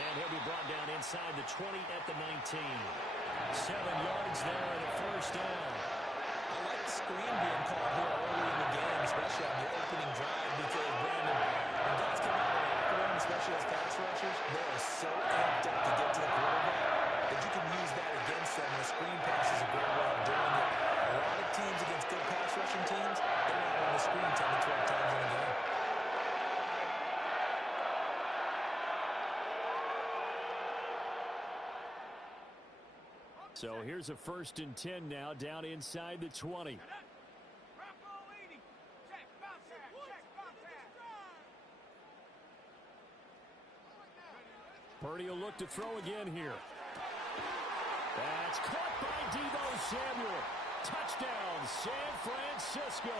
And he'll be brought down inside the 20 at the 19. 7 yards there and a first down. I like the screen being called here early in the game, especially on the opening drive, because when guys come out of the locker room, especially as pass rushers, they are so amped up to get to the quarterback that you can use that against them. And a screen pass is a great way of doing it. A lot of teams against good pass rushing teams, they run on the screen 10 to 12 times in a game. So here's a 1st and 10 now, down inside the 20. Purdy will look to throw again here. That's caught by Deebo Samuel. Touchdown, San Francisco.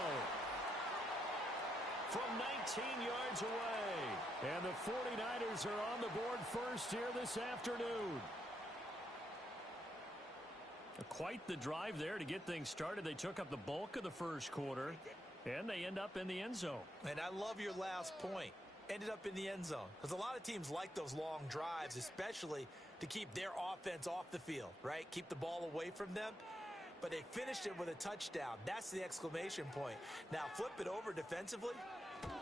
From 19 yards away. And the 49ers are on the board first here this afternoon. Quite the drive there to get things started. They took up the bulk of the first quarter, and they end up in the end zone. And I love your last point. Ended up in the end zone. Because a lot of teams like those long drives, especially to keep their offense off the field, right? Keep the ball away from them. But they finished it with a touchdown. That's the exclamation point. Now, flip it over defensively.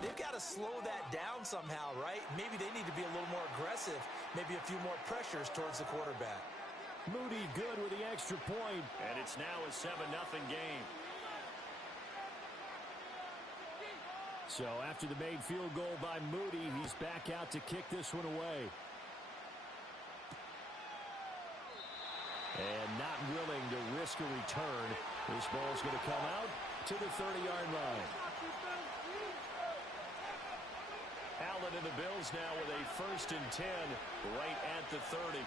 They've got to slow that down somehow, right? Maybe they need to be a little more aggressive. Maybe a few more pressures towards the quarterback. Moody good with the extra point. And it's now a 7-0 game. So after the made field goal by Moody, he's back out to kick this one away. And not willing to risk a return. This ball's going to come out to the 30-yard line. Allen and the Bills now with a 1st and 10 right at the 30.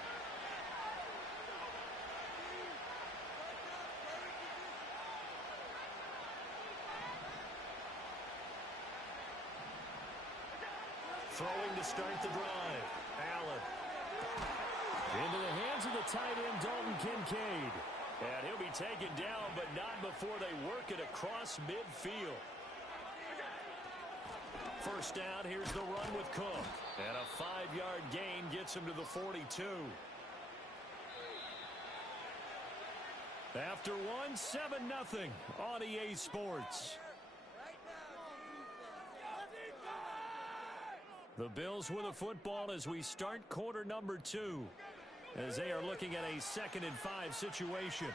Throwing to start the drive. Allen. Into the hands of the tight end, Dalton Kincaid. And he'll be taken down, but not before they work it across midfield. First down, here's the run with Cook. And a 5-yard gain gets him to the 42. After one, 7-0 on EA Sports. The Bills with the football as we start quarter number 2, as they are looking at a 2nd and 5 situation.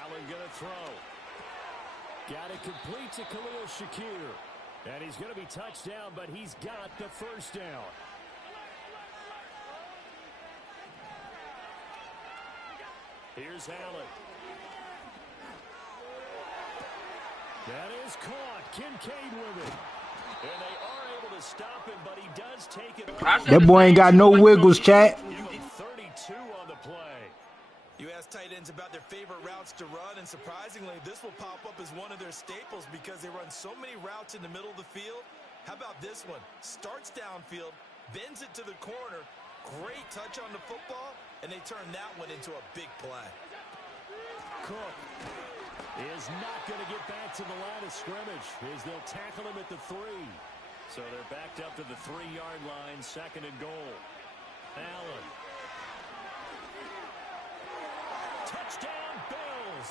Allen going to throw. Got it complete to Khalil Shakir. And he's going to be touched down, but he's got the first down. Here's Allen. That is caught. Kincaid with it. And they are able to stop him, but he does take it. That boy ain't got no wiggles, chat. 32 on the play. You ask tight ends about their favorite routes to run, and surprisingly, this will pop up as one of their staples because they run so many routes in the middle of the field. How about this one? Starts downfield, bends it to the corner, great touch on the football, and they turn that one into a big play. Cook is not going to get back to the line of scrimmage as they'll tackle him at the 3. So they're backed up to the 3-yard line, 2nd and goal. Allen. Touchdown, Bills.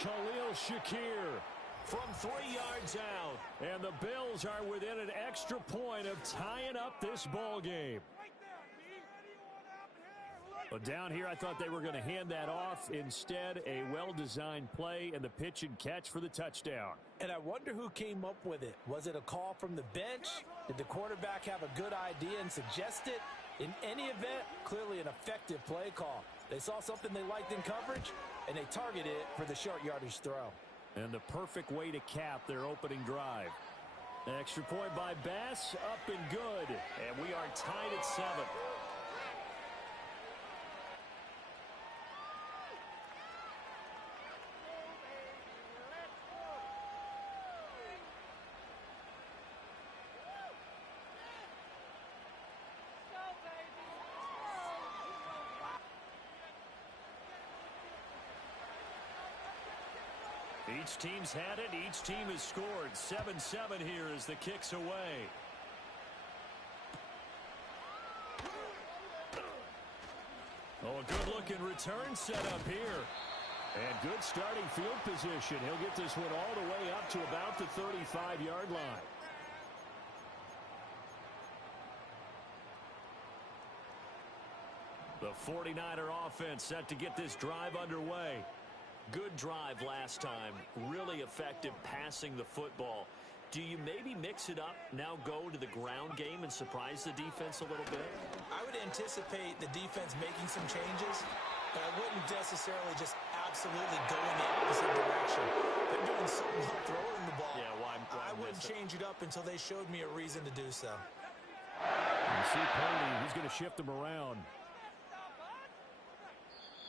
Khalil Shakir from 3 yards out. And the Bills are within an extra point of tying up this ball game. But down here, I thought they were going to hand that off. Instead, a well-designed play and the pitch and catch for the touchdown. And I wonder who came up with it. Was it a call from the bench? Did the quarterback have a good idea and suggest it? In any event, clearly an effective play call. They saw something they liked in coverage, and they targeted it for the short yardage throw. And the perfect way to cap their opening drive. Extra point by Bass, up and good. And we are tied at 7. Each team's had it. Each team has scored. 7-7 here as the kick's away. Oh, a good-looking return set up here. And good starting field position. He'll get this one all the way up to about the 35-yard line. The 49er offense set to get this drive underway. Good drive last time. Really effective passing the football. Do you maybe mix it up, now go to the ground game and surprise the defense a little bit? I would anticipate the defense making some changes, but I wouldn't necessarily just absolutely go in the opposite direction. They're doing so well throwing the ball. Yeah, why I wouldn't change it up until they showed me a reason to do so. You see Purdy, he's going to shift them around.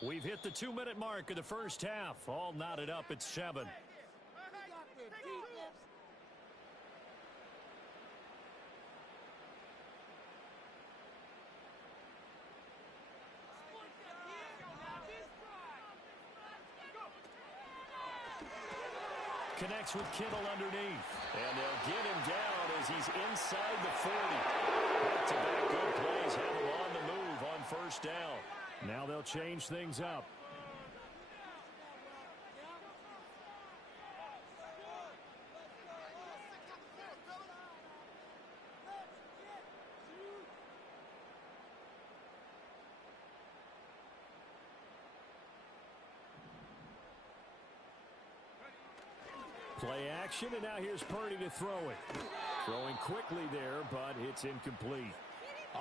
We've hit the 2-minute mark of the first half. All knotted up at 7. Connects with Kittle underneath. And they'll get him down as he's inside the 40. Back-to-back good plays have him on the move on first down. Now they'll change things up. Play action, and now here's Purdy to throw it. Throwing quickly there, but it's incomplete.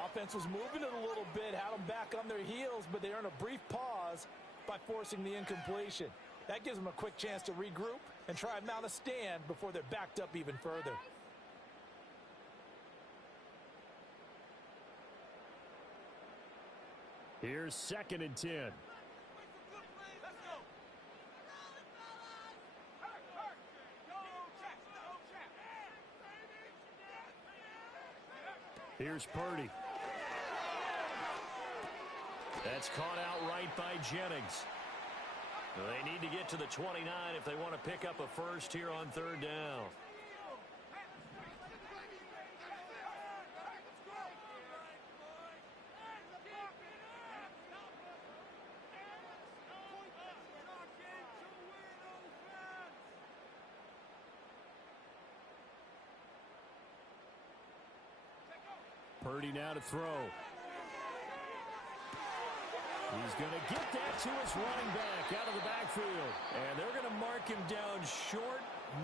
Offense was moving it a little bit, had them back on their heels, but they earned a brief pause by forcing the incompletion. That gives them a quick chance to regroup and try and mount a stand before they're backed up even further. Here's 2nd and 10. Here's Purdy. That's caught out right by Jennings. They need to get to the 29 if they want to pick up a first here on 3rd down. Purdy now to throw. He's going to get that to his running back out of the backfield. And they're going to mark him down short,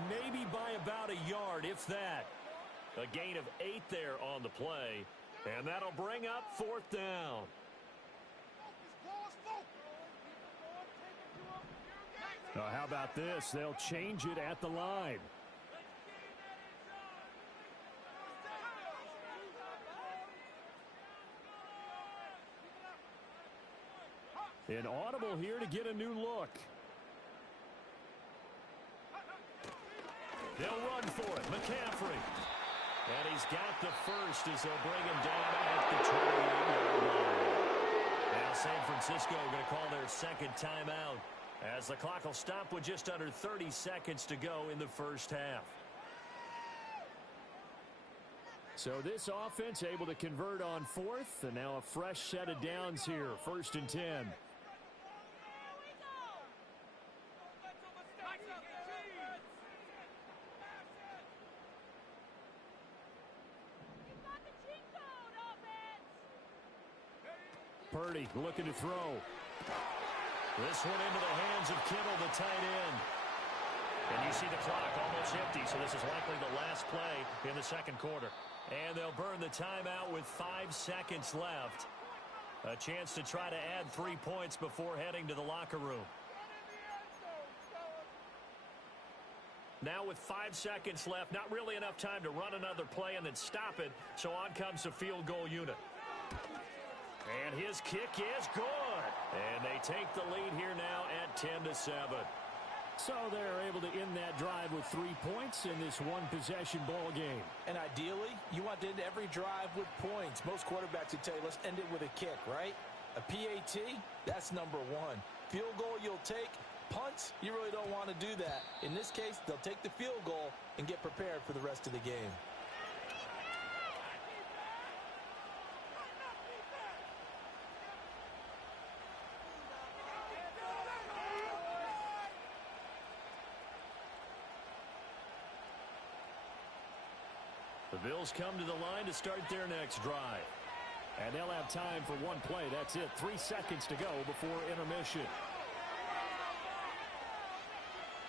maybe by about a yard, if that. A gain of 8 there on the play. And that'll bring up 4th down. How about this? They'll change it at the line. An audible here to get a new look. They'll run for it. McCaffrey. And he's got the first as they'll bring him down at the 28-yard line. Now San Francisco going to call their 2nd timeout as the clock will stop with just under 30 seconds to go in the first half. So this offense able to convert on fourth, and now a fresh set of downs here, 1st and 10. Purdy looking to throw. This one into the hands of Kittle, the tight end. And you see the clock almost empty, so this is likely the last play in the second quarter. And they'll burn the timeout with 5 seconds left. A chance to try to add 3 points before heading to the locker room. Now with 5 seconds left, not really enough time to run another play and then stop it, so on comes the field goal unit. And his kick is good. And they take the lead here now at 10-7. So they're able to end that drive with 3 points in this one-possession ball game. And ideally, you want to end every drive with points. Most quarterbacks would tell you, let's end it with a kick, right? A PAT, that's number 1. Field goal you'll take. Punts, you really don't want to do that. In this case, they'll take the field goal and get prepared for the rest of the game. The Bills come to the line to start their next drive. And they'll have time for one play. That's it. 3 seconds to go before intermission.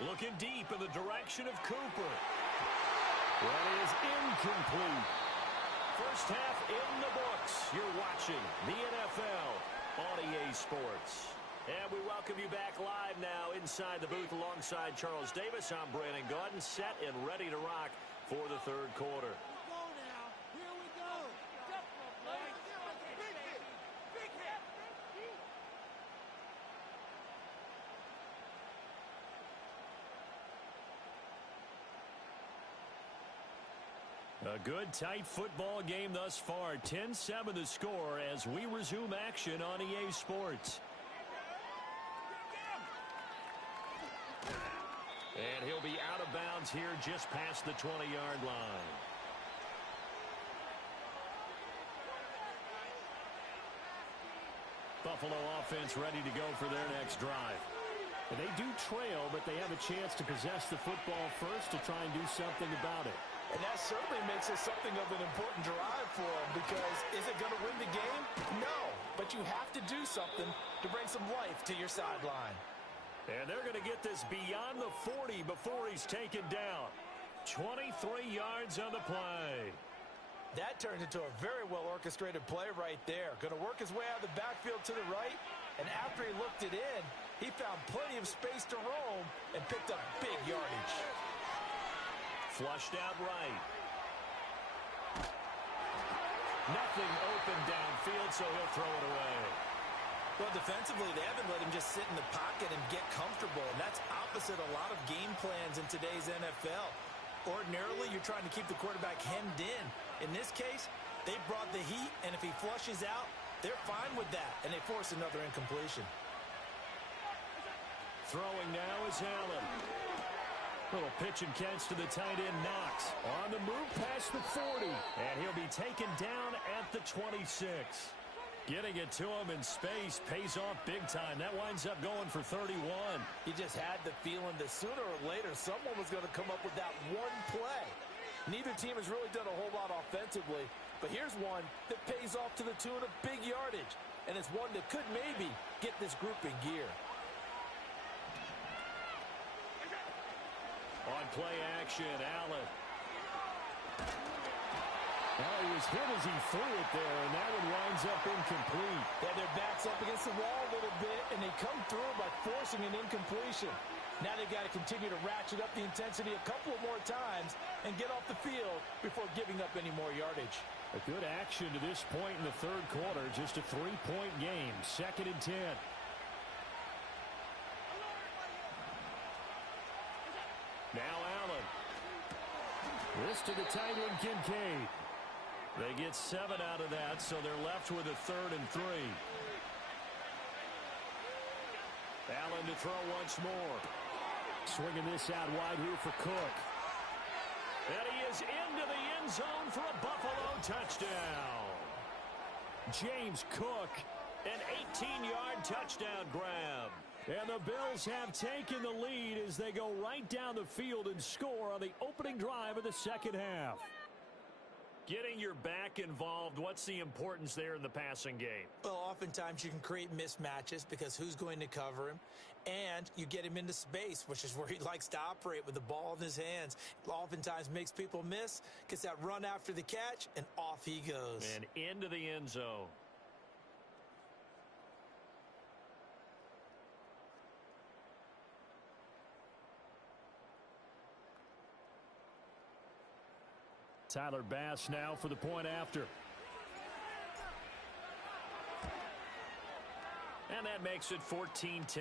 Looking deep in the direction of Cooper. That is incomplete. First half in the books. You're watching the NFL on EA Sports. And we welcome you back live now inside the booth alongside Charles Davis. I'm Brandon Gaudin, set and ready to rock for the third quarter. A good, tight football game thus far. 10-7 the score as we resume action on EA Sports. And he'll be out of bounds here just past the 20-yard line. Buffalo offense ready to go for their next drive. And they do trail, but they have a chance to possess the football first to try and do something about it. And that certainly makes it something of an important drive for them, because is it going to win the game? No, but you have to do something to bring some life to your sideline. And they're going to get this beyond the 40 before he's taken down. 23 yards on the play. That turned into a very well-orchestrated play right there. Going to work his way out of the backfield to the right, and after he looked it in, he found plenty of space to roam and picked up big yardage. Flushed out right. Nothing open downfield, so he'll throw it away. Well, defensively, they haven't let him just sit in the pocket and get comfortable, and that's opposite a lot of game plans in today's NFL. Ordinarily, you're trying to keep the quarterback hemmed in. In this case, they brought the heat, and if he flushes out, they're fine with that, and they force another incompletion. Throwing now is Allen. Little pitch and catch to the tight end, Knox. On the move past the 40. And he'll be taken down at the 26. Getting it to him in space pays off big time. That winds up going for 31. You just had the feeling that sooner or later someone was going to come up with that one play. Neither team has really done a whole lot offensively, but here's one that pays off to the tune of big yardage, and it's one that could maybe get this group in gear. On play action, Allen. Well, he was hit as he threw it there, and that one winds up incomplete. Yeah, their back's up against the wall a little bit, and they come through by forcing an incompletion. Now they've got to continue to ratchet up the intensity a couple of more times and get off the field before giving up any more yardage. A good action to this point in the third quarter. Just a 3-point game. 2nd and 10. Now Allen. This to the tight end, Kincaid. They get 7 out of that, so they're left with a 3rd and 3. Allen to throw once more. Swinging this out wide here for Cook. And he is into the end zone for a Buffalo touchdown. James Cook, an 18-yard touchdown grab. And the Bills have taken the lead as they go right down the field and score on the opening drive of the second half. Getting your back involved, what's the importance there in the passing game? Well, oftentimes you can create mismatches because who's going to cover him? And you get him into space, which is where he likes to operate with the ball in his hands. Oftentimes makes people miss, gets that run after the catch, and off he goes. And into the end zone. Tyler Bass now for the point after. And that makes it 14-10.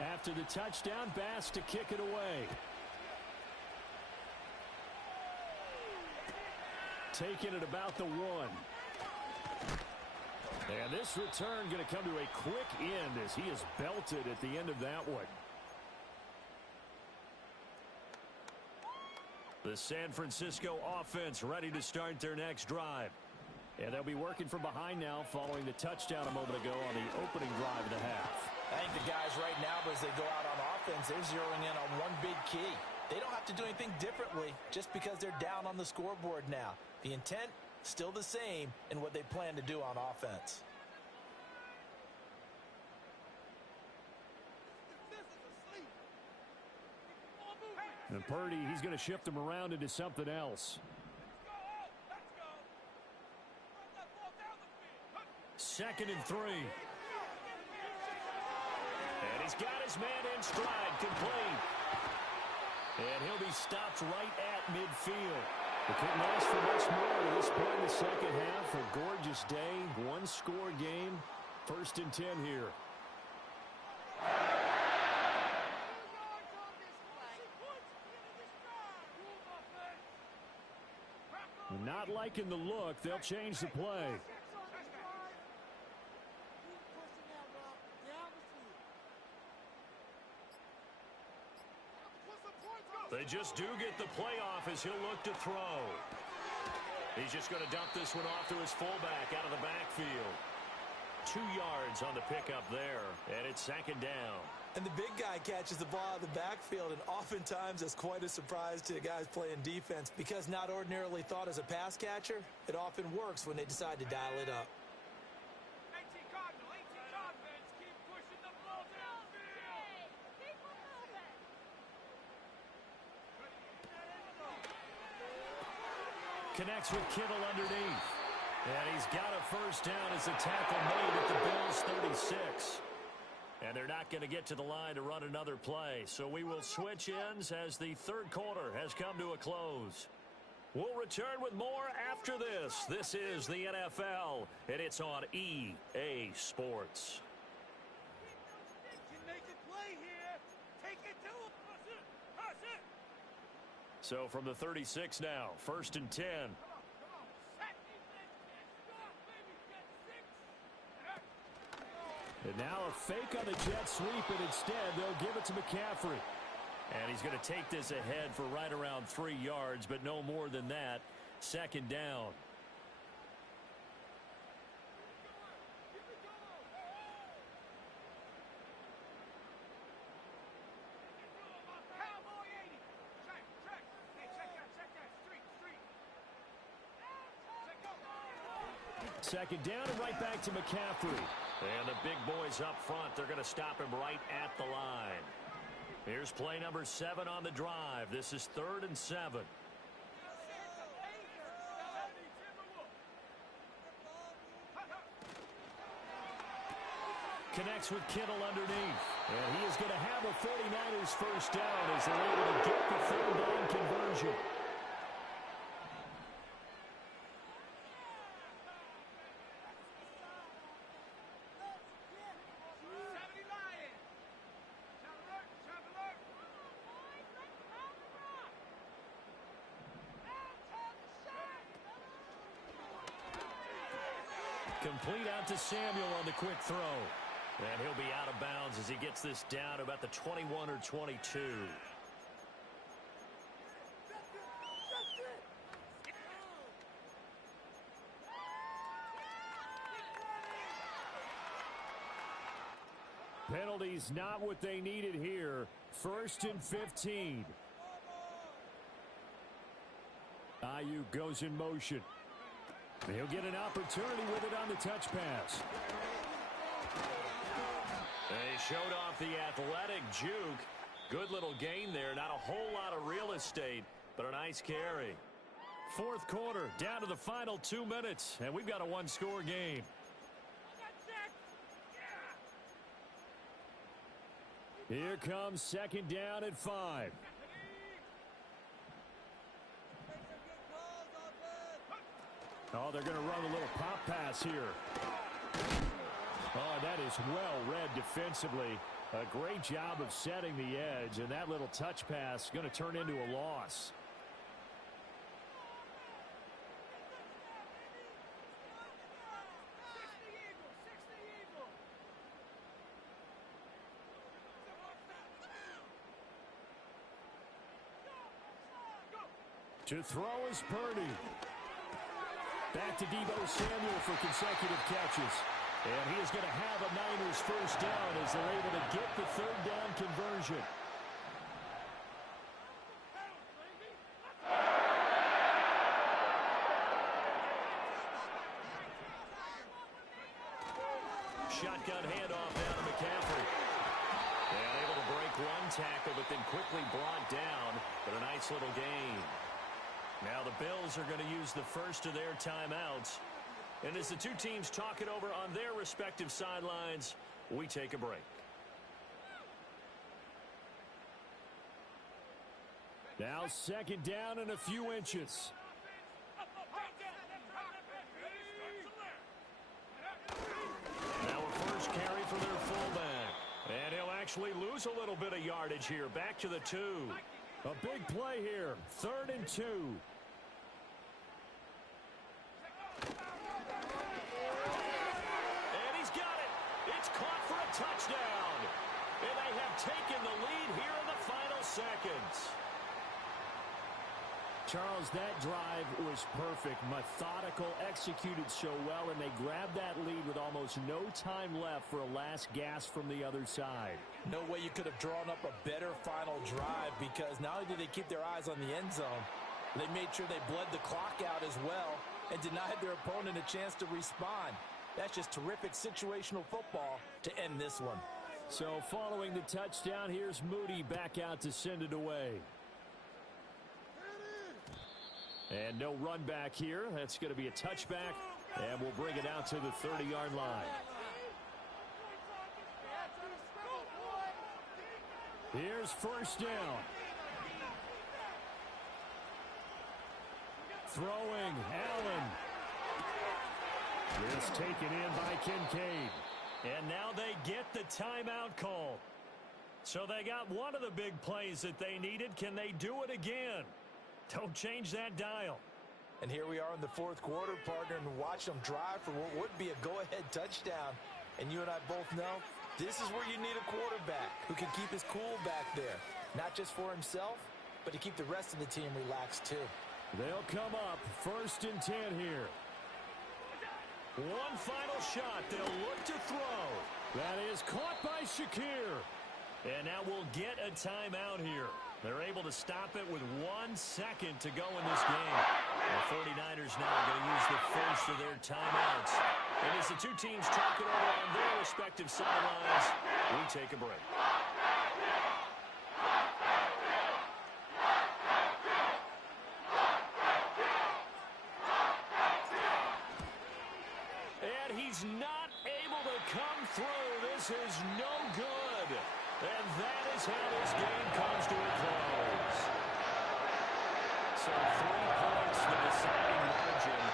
After the touchdown, Bass to kick it away. Taking it about the 1. And this return going to come to a quick end as he is belted at the end of that one. The San Francisco offense ready to start their next drive. And they'll be working from behind now following the touchdown a moment ago on the opening drive of the half. I think the guys right now, as they go out on offense, they're zeroing in on one big key. They don't have to do anything differently just because they're down on the scoreboard now. The intent, still the same in what they plan to do on offense. And Purdy, he's going to shift them around into something else. Second and 3. And he's got his man in stride, complete. And he'll be stopped right at midfield. They couldn't ask for much more at this point in the second half. A gorgeous day, one-score game. 1st and 10 here. Not liking the look. They'll change the play. They just do get the playoff as he'll look to throw. He's just going to dump this one off to his fullback out of the backfield. 2 yards on the pickup there, and it's 2nd down. And the big guy catches the ball out of the backfield, and oftentimes that's quite a surprise to the guys playing defense because not ordinarily thought as a pass catcher, it often works when they decide to dial it up. 18 Cardinals, keep pushing the ball downfield. Keep moving. Connects with Kittle underneath. And he's got a first down as the tackle made at the Bills' 36. And they're not going to get to the line to run another play. So we will switch ends as the third quarter has come to a close. We'll return with more after this. This is the NFL, and it's on EA Sports. You make a play here. Take it to him. Pass it. So from the 36 now, 1st and 10. And now a fake on the jet sweep, and instead they'll give it to McCaffrey. And he's going to take this ahead for right around 3 yards, but no more than that. 2nd down. Second down and right back to McCaffrey. And the big boys up front, they're going to stop him right at the line. Here's play number 7 on the drive. This is 3rd and 7. Connects with Kittle underneath. And he is going to have a 49ers first down as they're able to get the 3rd down conversion. Complete out to Samuel on the quick throw. And he'll be out of bounds as he gets this down to about the 21 or 22. Penalties not what they needed here. 1st and 15. Ayuk goes in motion. He'll get an opportunity with it on the touch pass. They showed off the athletic juke. Good little gain there. Not a whole lot of real estate, but a nice carry. 4th quarter, down to the final 2 minutes, and we've got a one-score game. Here comes 2nd down and 5. Oh, they're going to run a little pop pass here. Oh, that is well read defensively. A great job of setting the edge, and that little touch pass is going to turn into a loss. To throw is Purdy. Back to Deebo Samuel for consecutive catches. And he is going to have a Niners first down as they're able to get the 3rd down conversion. Shotgun handoff down to McCaffrey. And able to break one tackle, but then quickly brought down. But a nice little gain. Now the Bills are going to use the first of their timeouts. And as the two teams talk it over on their respective sidelines, we take a break. Now 2nd down and a few inches. Now a first carry for their fullback. And he'll actually lose a little bit of yardage here. Back to the 2. A big play here. 3rd and 2. And he's got it. It's caught for a touchdown. And they have taken the lead here in the final seconds. Charles, that drive was perfect, methodical, executed so well, and they grabbed that lead with almost no time left for a last gasp from the other side. No way you could have drawn up a better final drive, because not only did they keep their eyes on the end zone, they made sure they bled the clock out as well and denied their opponent a chance to respond. That's just terrific situational football to end this one. So following the touchdown, here's Moody back out to send it away. And no run back here. That's going to be a touchback, and we'll bring it out to the 30-yard line. Here's first down. Throwing, Allen. It's taken in by Kincaid. And now they get the timeout call. So they got one of the big plays that they needed. Can they do it again? Don't change that dial. And here we are in the 4th quarter, partner, and watch them drive for what would be a go-ahead touchdown. And you and I both know this is where you need a quarterback who can keep his cool back there. Not just for himself, but to keep the rest of the team relaxed too. They'll come up 1st and 10 here. One final shot. They'll look to throw. That is caught by Shakir. And now we'll get a timeout here. They're able to stop it with 1 second to go in this game. The 49ers now going to use the first of their timeouts. And as the two teams talk it over on their respective sidelines, we take a break. And he's not able to come through. This is no good. And that is how this game comes to a close. So 3 points, the deciding margin.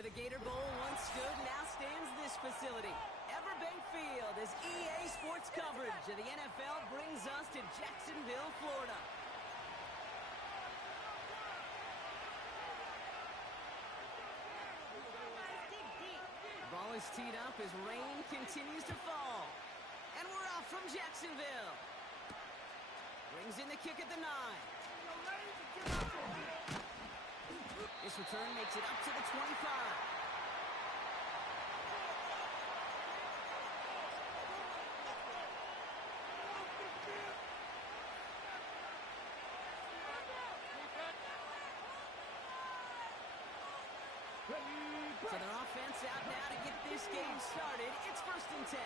Where the Gator Bowl once stood, now stands this facility. Everbank Field, as EA Sports coverage of the NFL brings us to Jacksonville, Florida. The ball is teed up as rain continues to fall. And we're off from Jacksonville. Brings in the kick at the 9. This return makes it up to the 25. So their offense out now to get this game started. It's 1st and 10.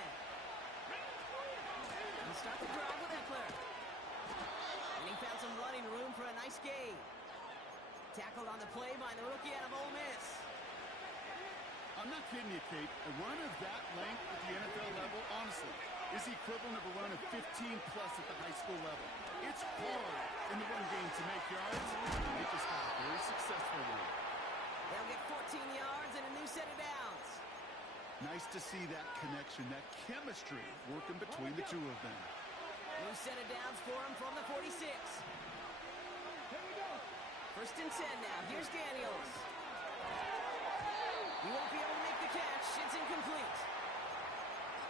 They'll start the drive with Eckler. And he found some running room for a nice gain. Tackled on the play by the rookie out of Ole Miss. I'm not kidding you, Kate. A run of that length at the NFL level, honestly, is the equivalent of a run of 15-plus at the high school level. It's hard in the run game to make yards. They just got a very successful one. They'll get 14 yards and a new set of downs. Nice to see that connection, that chemistry working between the two of them. New set of downs for him from the 46. 1st and 10 now. Here's Daniels. He won't be able to make the catch. It's incomplete.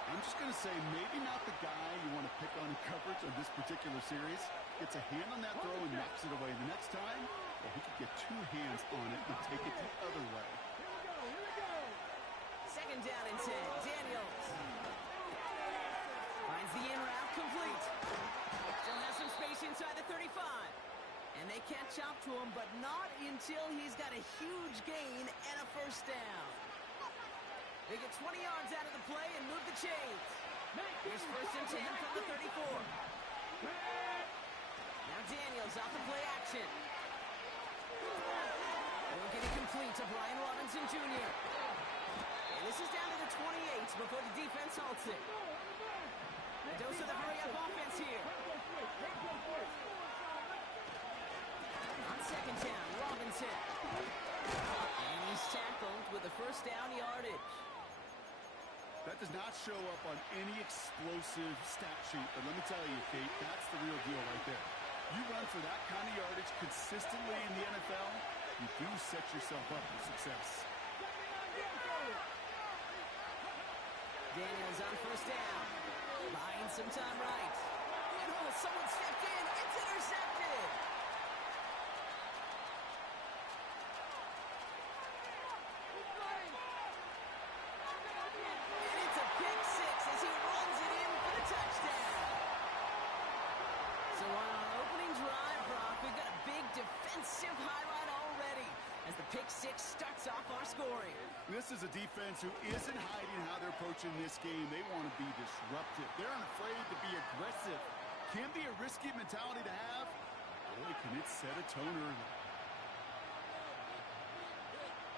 I'm just going to say, maybe not the guy you want to pick on in coverage on this particular series. Gets a hand on that throw and knocks it away. The next time, well, he could get 2 hands on it and take it the other way. 2nd down and 10. Daniels finds the in route complete. Still has some space inside the 35. And they catch up to him, but not until he's got a huge gain and a 1st down. They get 20 yards out of the play and move the chains. Here's 1st and 10 from the 34. Now Daniels off the play action. Won't get it complete to Brian Robinson Jr. And this is down to the 28 before the defense halts it. A dose of the hurry-up offense here. On 2nd down, Robinson. And he's tackled with a 1st down yardage. That does not show up on any explosive stat sheet, but let me tell you, Kate, that's the real deal right there. You run for that kind of yardage consistently in the NFL, you do set yourself up for success. Daniels on 1st down. Buying some time right. And someone stepped in. It's intercepted. And it's a pick 6 as he runs it in for the touchdown. So on our opening drive, Brock, we've got a big defensive highlight already as the pick 6 starts off our scoring. This is a defense who isn't hiding how they're approaching this game. They want to be disruptive. They're unafraid to be aggressive. Can be a risky mentality to have. Boy, can it set a tone early.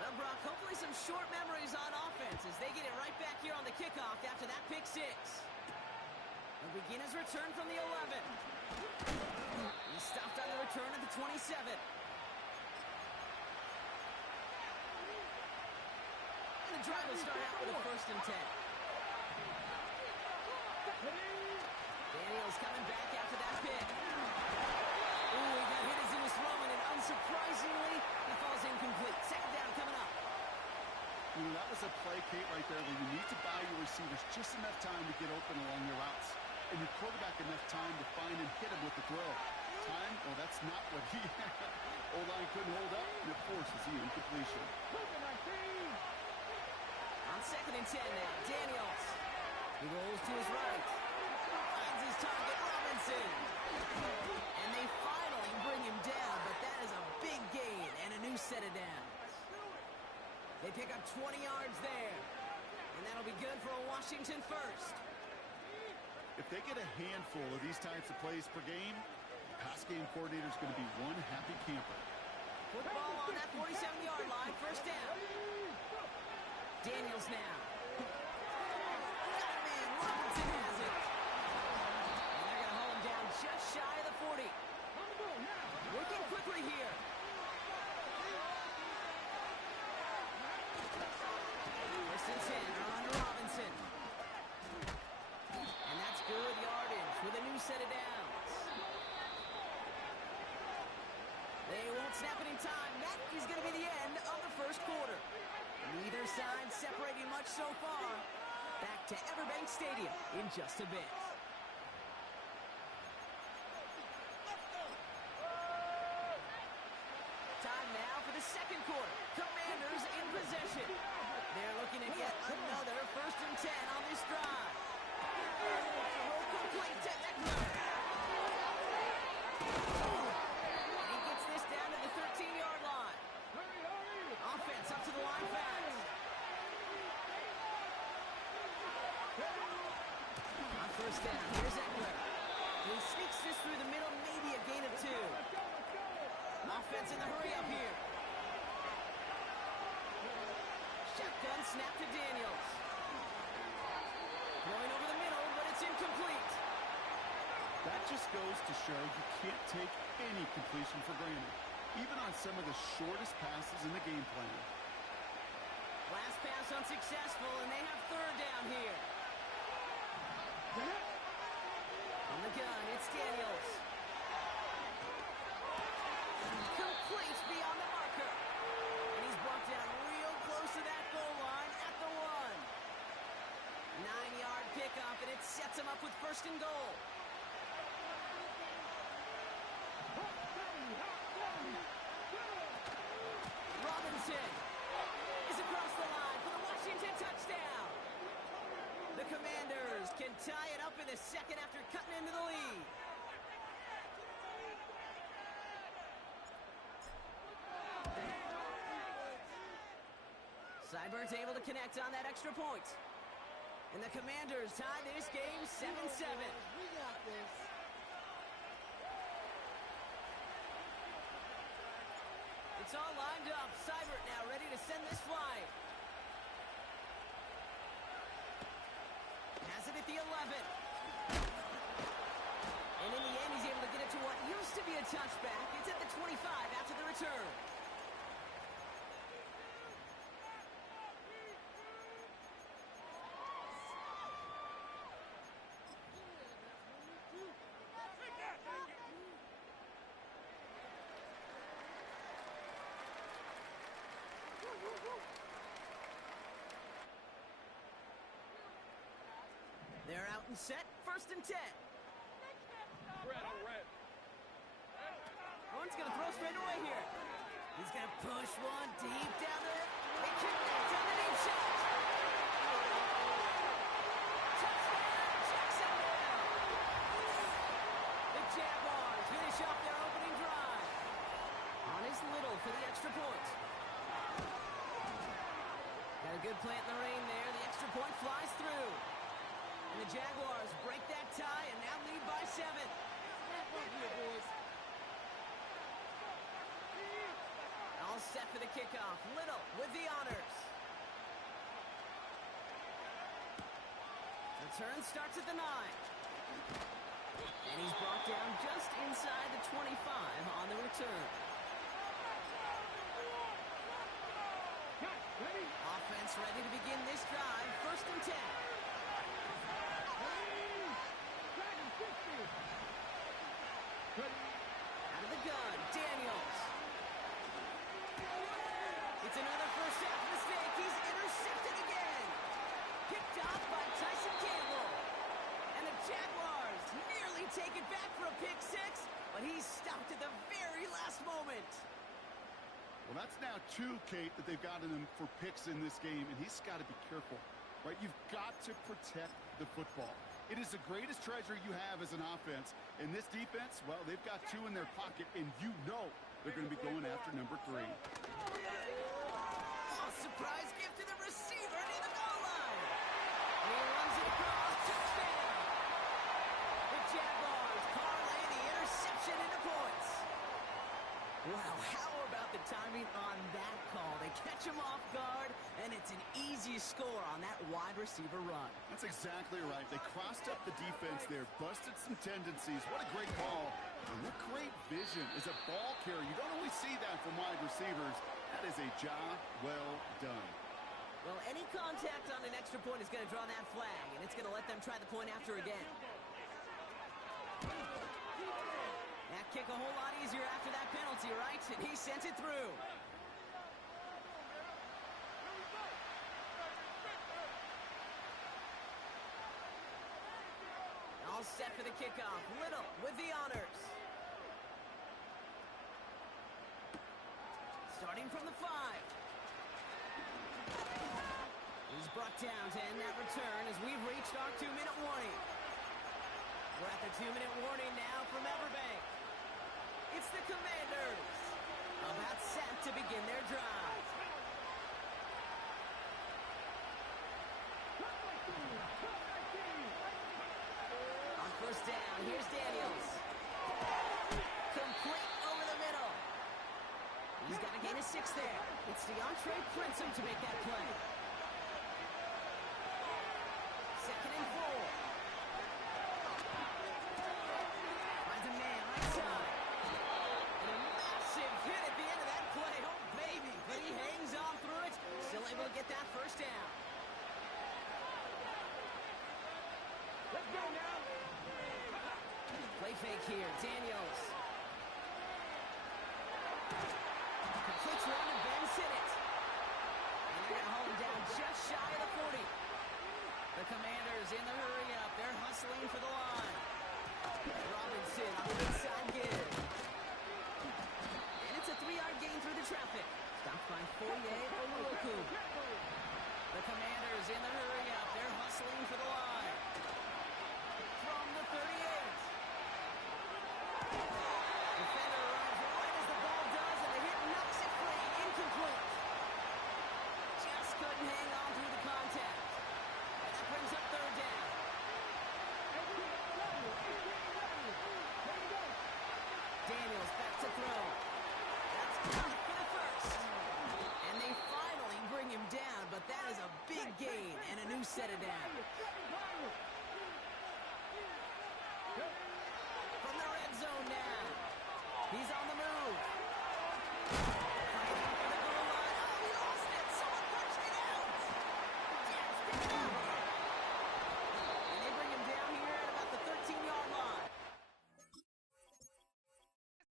Well, Brock, hopefully some short memories on offense as they get it right back here on the kickoff after that pick 6. He'll begin his return from the 11. He's stopped on the return at the 27. The drive will start out with a 1st and 10. Daniels coming back after that pick. Ooh, he got hit as he was throwing, and unsurprisingly, he falls incomplete. 2nd down coming up. You know, that was a play, Kate, right there where you need to buy your receivers just enough time to get open along their routes. And your quarterback enough time to find and hit him with the throw. Time, well, that's not what he had. O-line couldn't hold up, and it forces the incompletion. On 2nd and 10 now, Daniels. He rolls to his right. Finds his target, Robinson. And they finally bring him down, but that is a big gain and a new set of downs. They pick up 20 yards there. And that'll be good for a Washington 1st. If they get a handful of these types of plays per game, the pass game coordinator is going to be one happy camper. Football on that 47-yard line, 1st down. Daniels now. Got a man, Robinson has it. And they're going to hold him down just shy of the 40. Working quickly here. set of downs. They won't snap it in time. That is going to be the end of the first quarter. Neither side separating much so far. Back to Everbank Stadium in just a bit. Time now for the second quarter. Commanders in possession. They're looking at yet another 1st and 10 on this drive. Roll complete to Eckler. And he gets this down to the 13-yard line. Offense up to the line fast. On 1st down, here's Eckler. He sneaks this through the middle, maybe a gain of 2. Offense in the hurry up here. Shotgun snap to Daniels. Going over the middle, but it's incomplete. That just goes to show you can't take any completion for granted, even on some of the shortest passes in the game plan. Last pass unsuccessful, and they have 3rd down here. On the gun, it's Daniels. Complete beyond the marker. And he's brought down real close to that goal line at the 1. 9-yard pickup, and it sets him up with 1st and goal. Robinson is across the line for the Washington touchdown. The Commanders can tie it up in the second after cutting into the lead. Seibert's able to connect on that extra point. And the Commanders tie this game 7-7. We got this. It's all lined up. Seibert now ready to send this flying. Has it at the 11. And in the end, he's able to get it to what used to be a touchback. It's at the 25 after the return. They're out and set. 1st and 10. One's going to throw straight away here. He's going to push one deep down there. It connects on the deep shot. Touchdown, Jacksonville. The Jaguars finish off their opening drive. On his Little for the extra point. Got a good plant in the rain there. The extra point flies through. And the Jaguars break that tie and now lead by 7. All set for the kickoff. Little with the honors. Return starts at the 9. And he's brought down just inside the 25 on the return. Offense ready to begin this drive. 1st and 10. Out of the gun, Daniels. It's another first half mistake. He's intercepted again. Picked off by Tyson Campbell. And the Jaguars nearly take it back for a pick 6, but he's stopped at the very last moment. Well, that's now 2, Kate, that they've gotten him for picks in this game, and he's got to be careful, right? You've got to protect the football. It is the greatest treasure you have as an offense. And this defense, well, they've got 2 in their pocket, and you know they're going to be going after number 3. Oh, surprise gift to the receiver near the goal line. And he runs it across. Touchdown. The Jaguars parlay the interception into points. Wow, how about the timing on that call? They catch him off guard, and it's an easy score on that wide receiver run. That's exactly right. They crossed up the defense there, busted some tendencies. What a great call. And what great vision as a ball carrier. You don't always see that from wide receivers. That is a job well done. Well, any contact on an extra point is going to draw that flag, and it's going to let them try the point after again. kick a whole lot easier after that penalty, right? And he sent it through. All set for the kickoff. Little with the honors. Starting from the 5. He's brought down to end that return as we've reached our 2-minute warning. We're at the 2-minute warning now from Everbank. It's the Commanders. About set to begin their drive. On first down, here's Daniels. Complete over the middle. He's got to gain a 6 there. It's DeAndre Princeton to make that play. 2nd and 4. Finds a man right side. And a massive hit at the end of that play. Oh, baby. But he hangs on through it. Still able to get that first down. Let's go now. Play fake here. Daniels. Completes one to Ben Sinnott. And they're going to hold him down just shy of the 40. The Commanders in the hurry-up. They're hustling for the line. Robinson on the inside give. And it's a 3-yard gain through the traffic. Stopped by Foye Oluoku. The Commanders in the hurry-up. They're hustling for the line. From the 38. Defender runs right as the ball does, and the hit knocks it free. Incomplete. Just couldn't hang on through the contact. And that brings up 3rd down. Daniels back to throw. That's good for the first. And they finally bring him down, but that is a big gain and a new set of downs.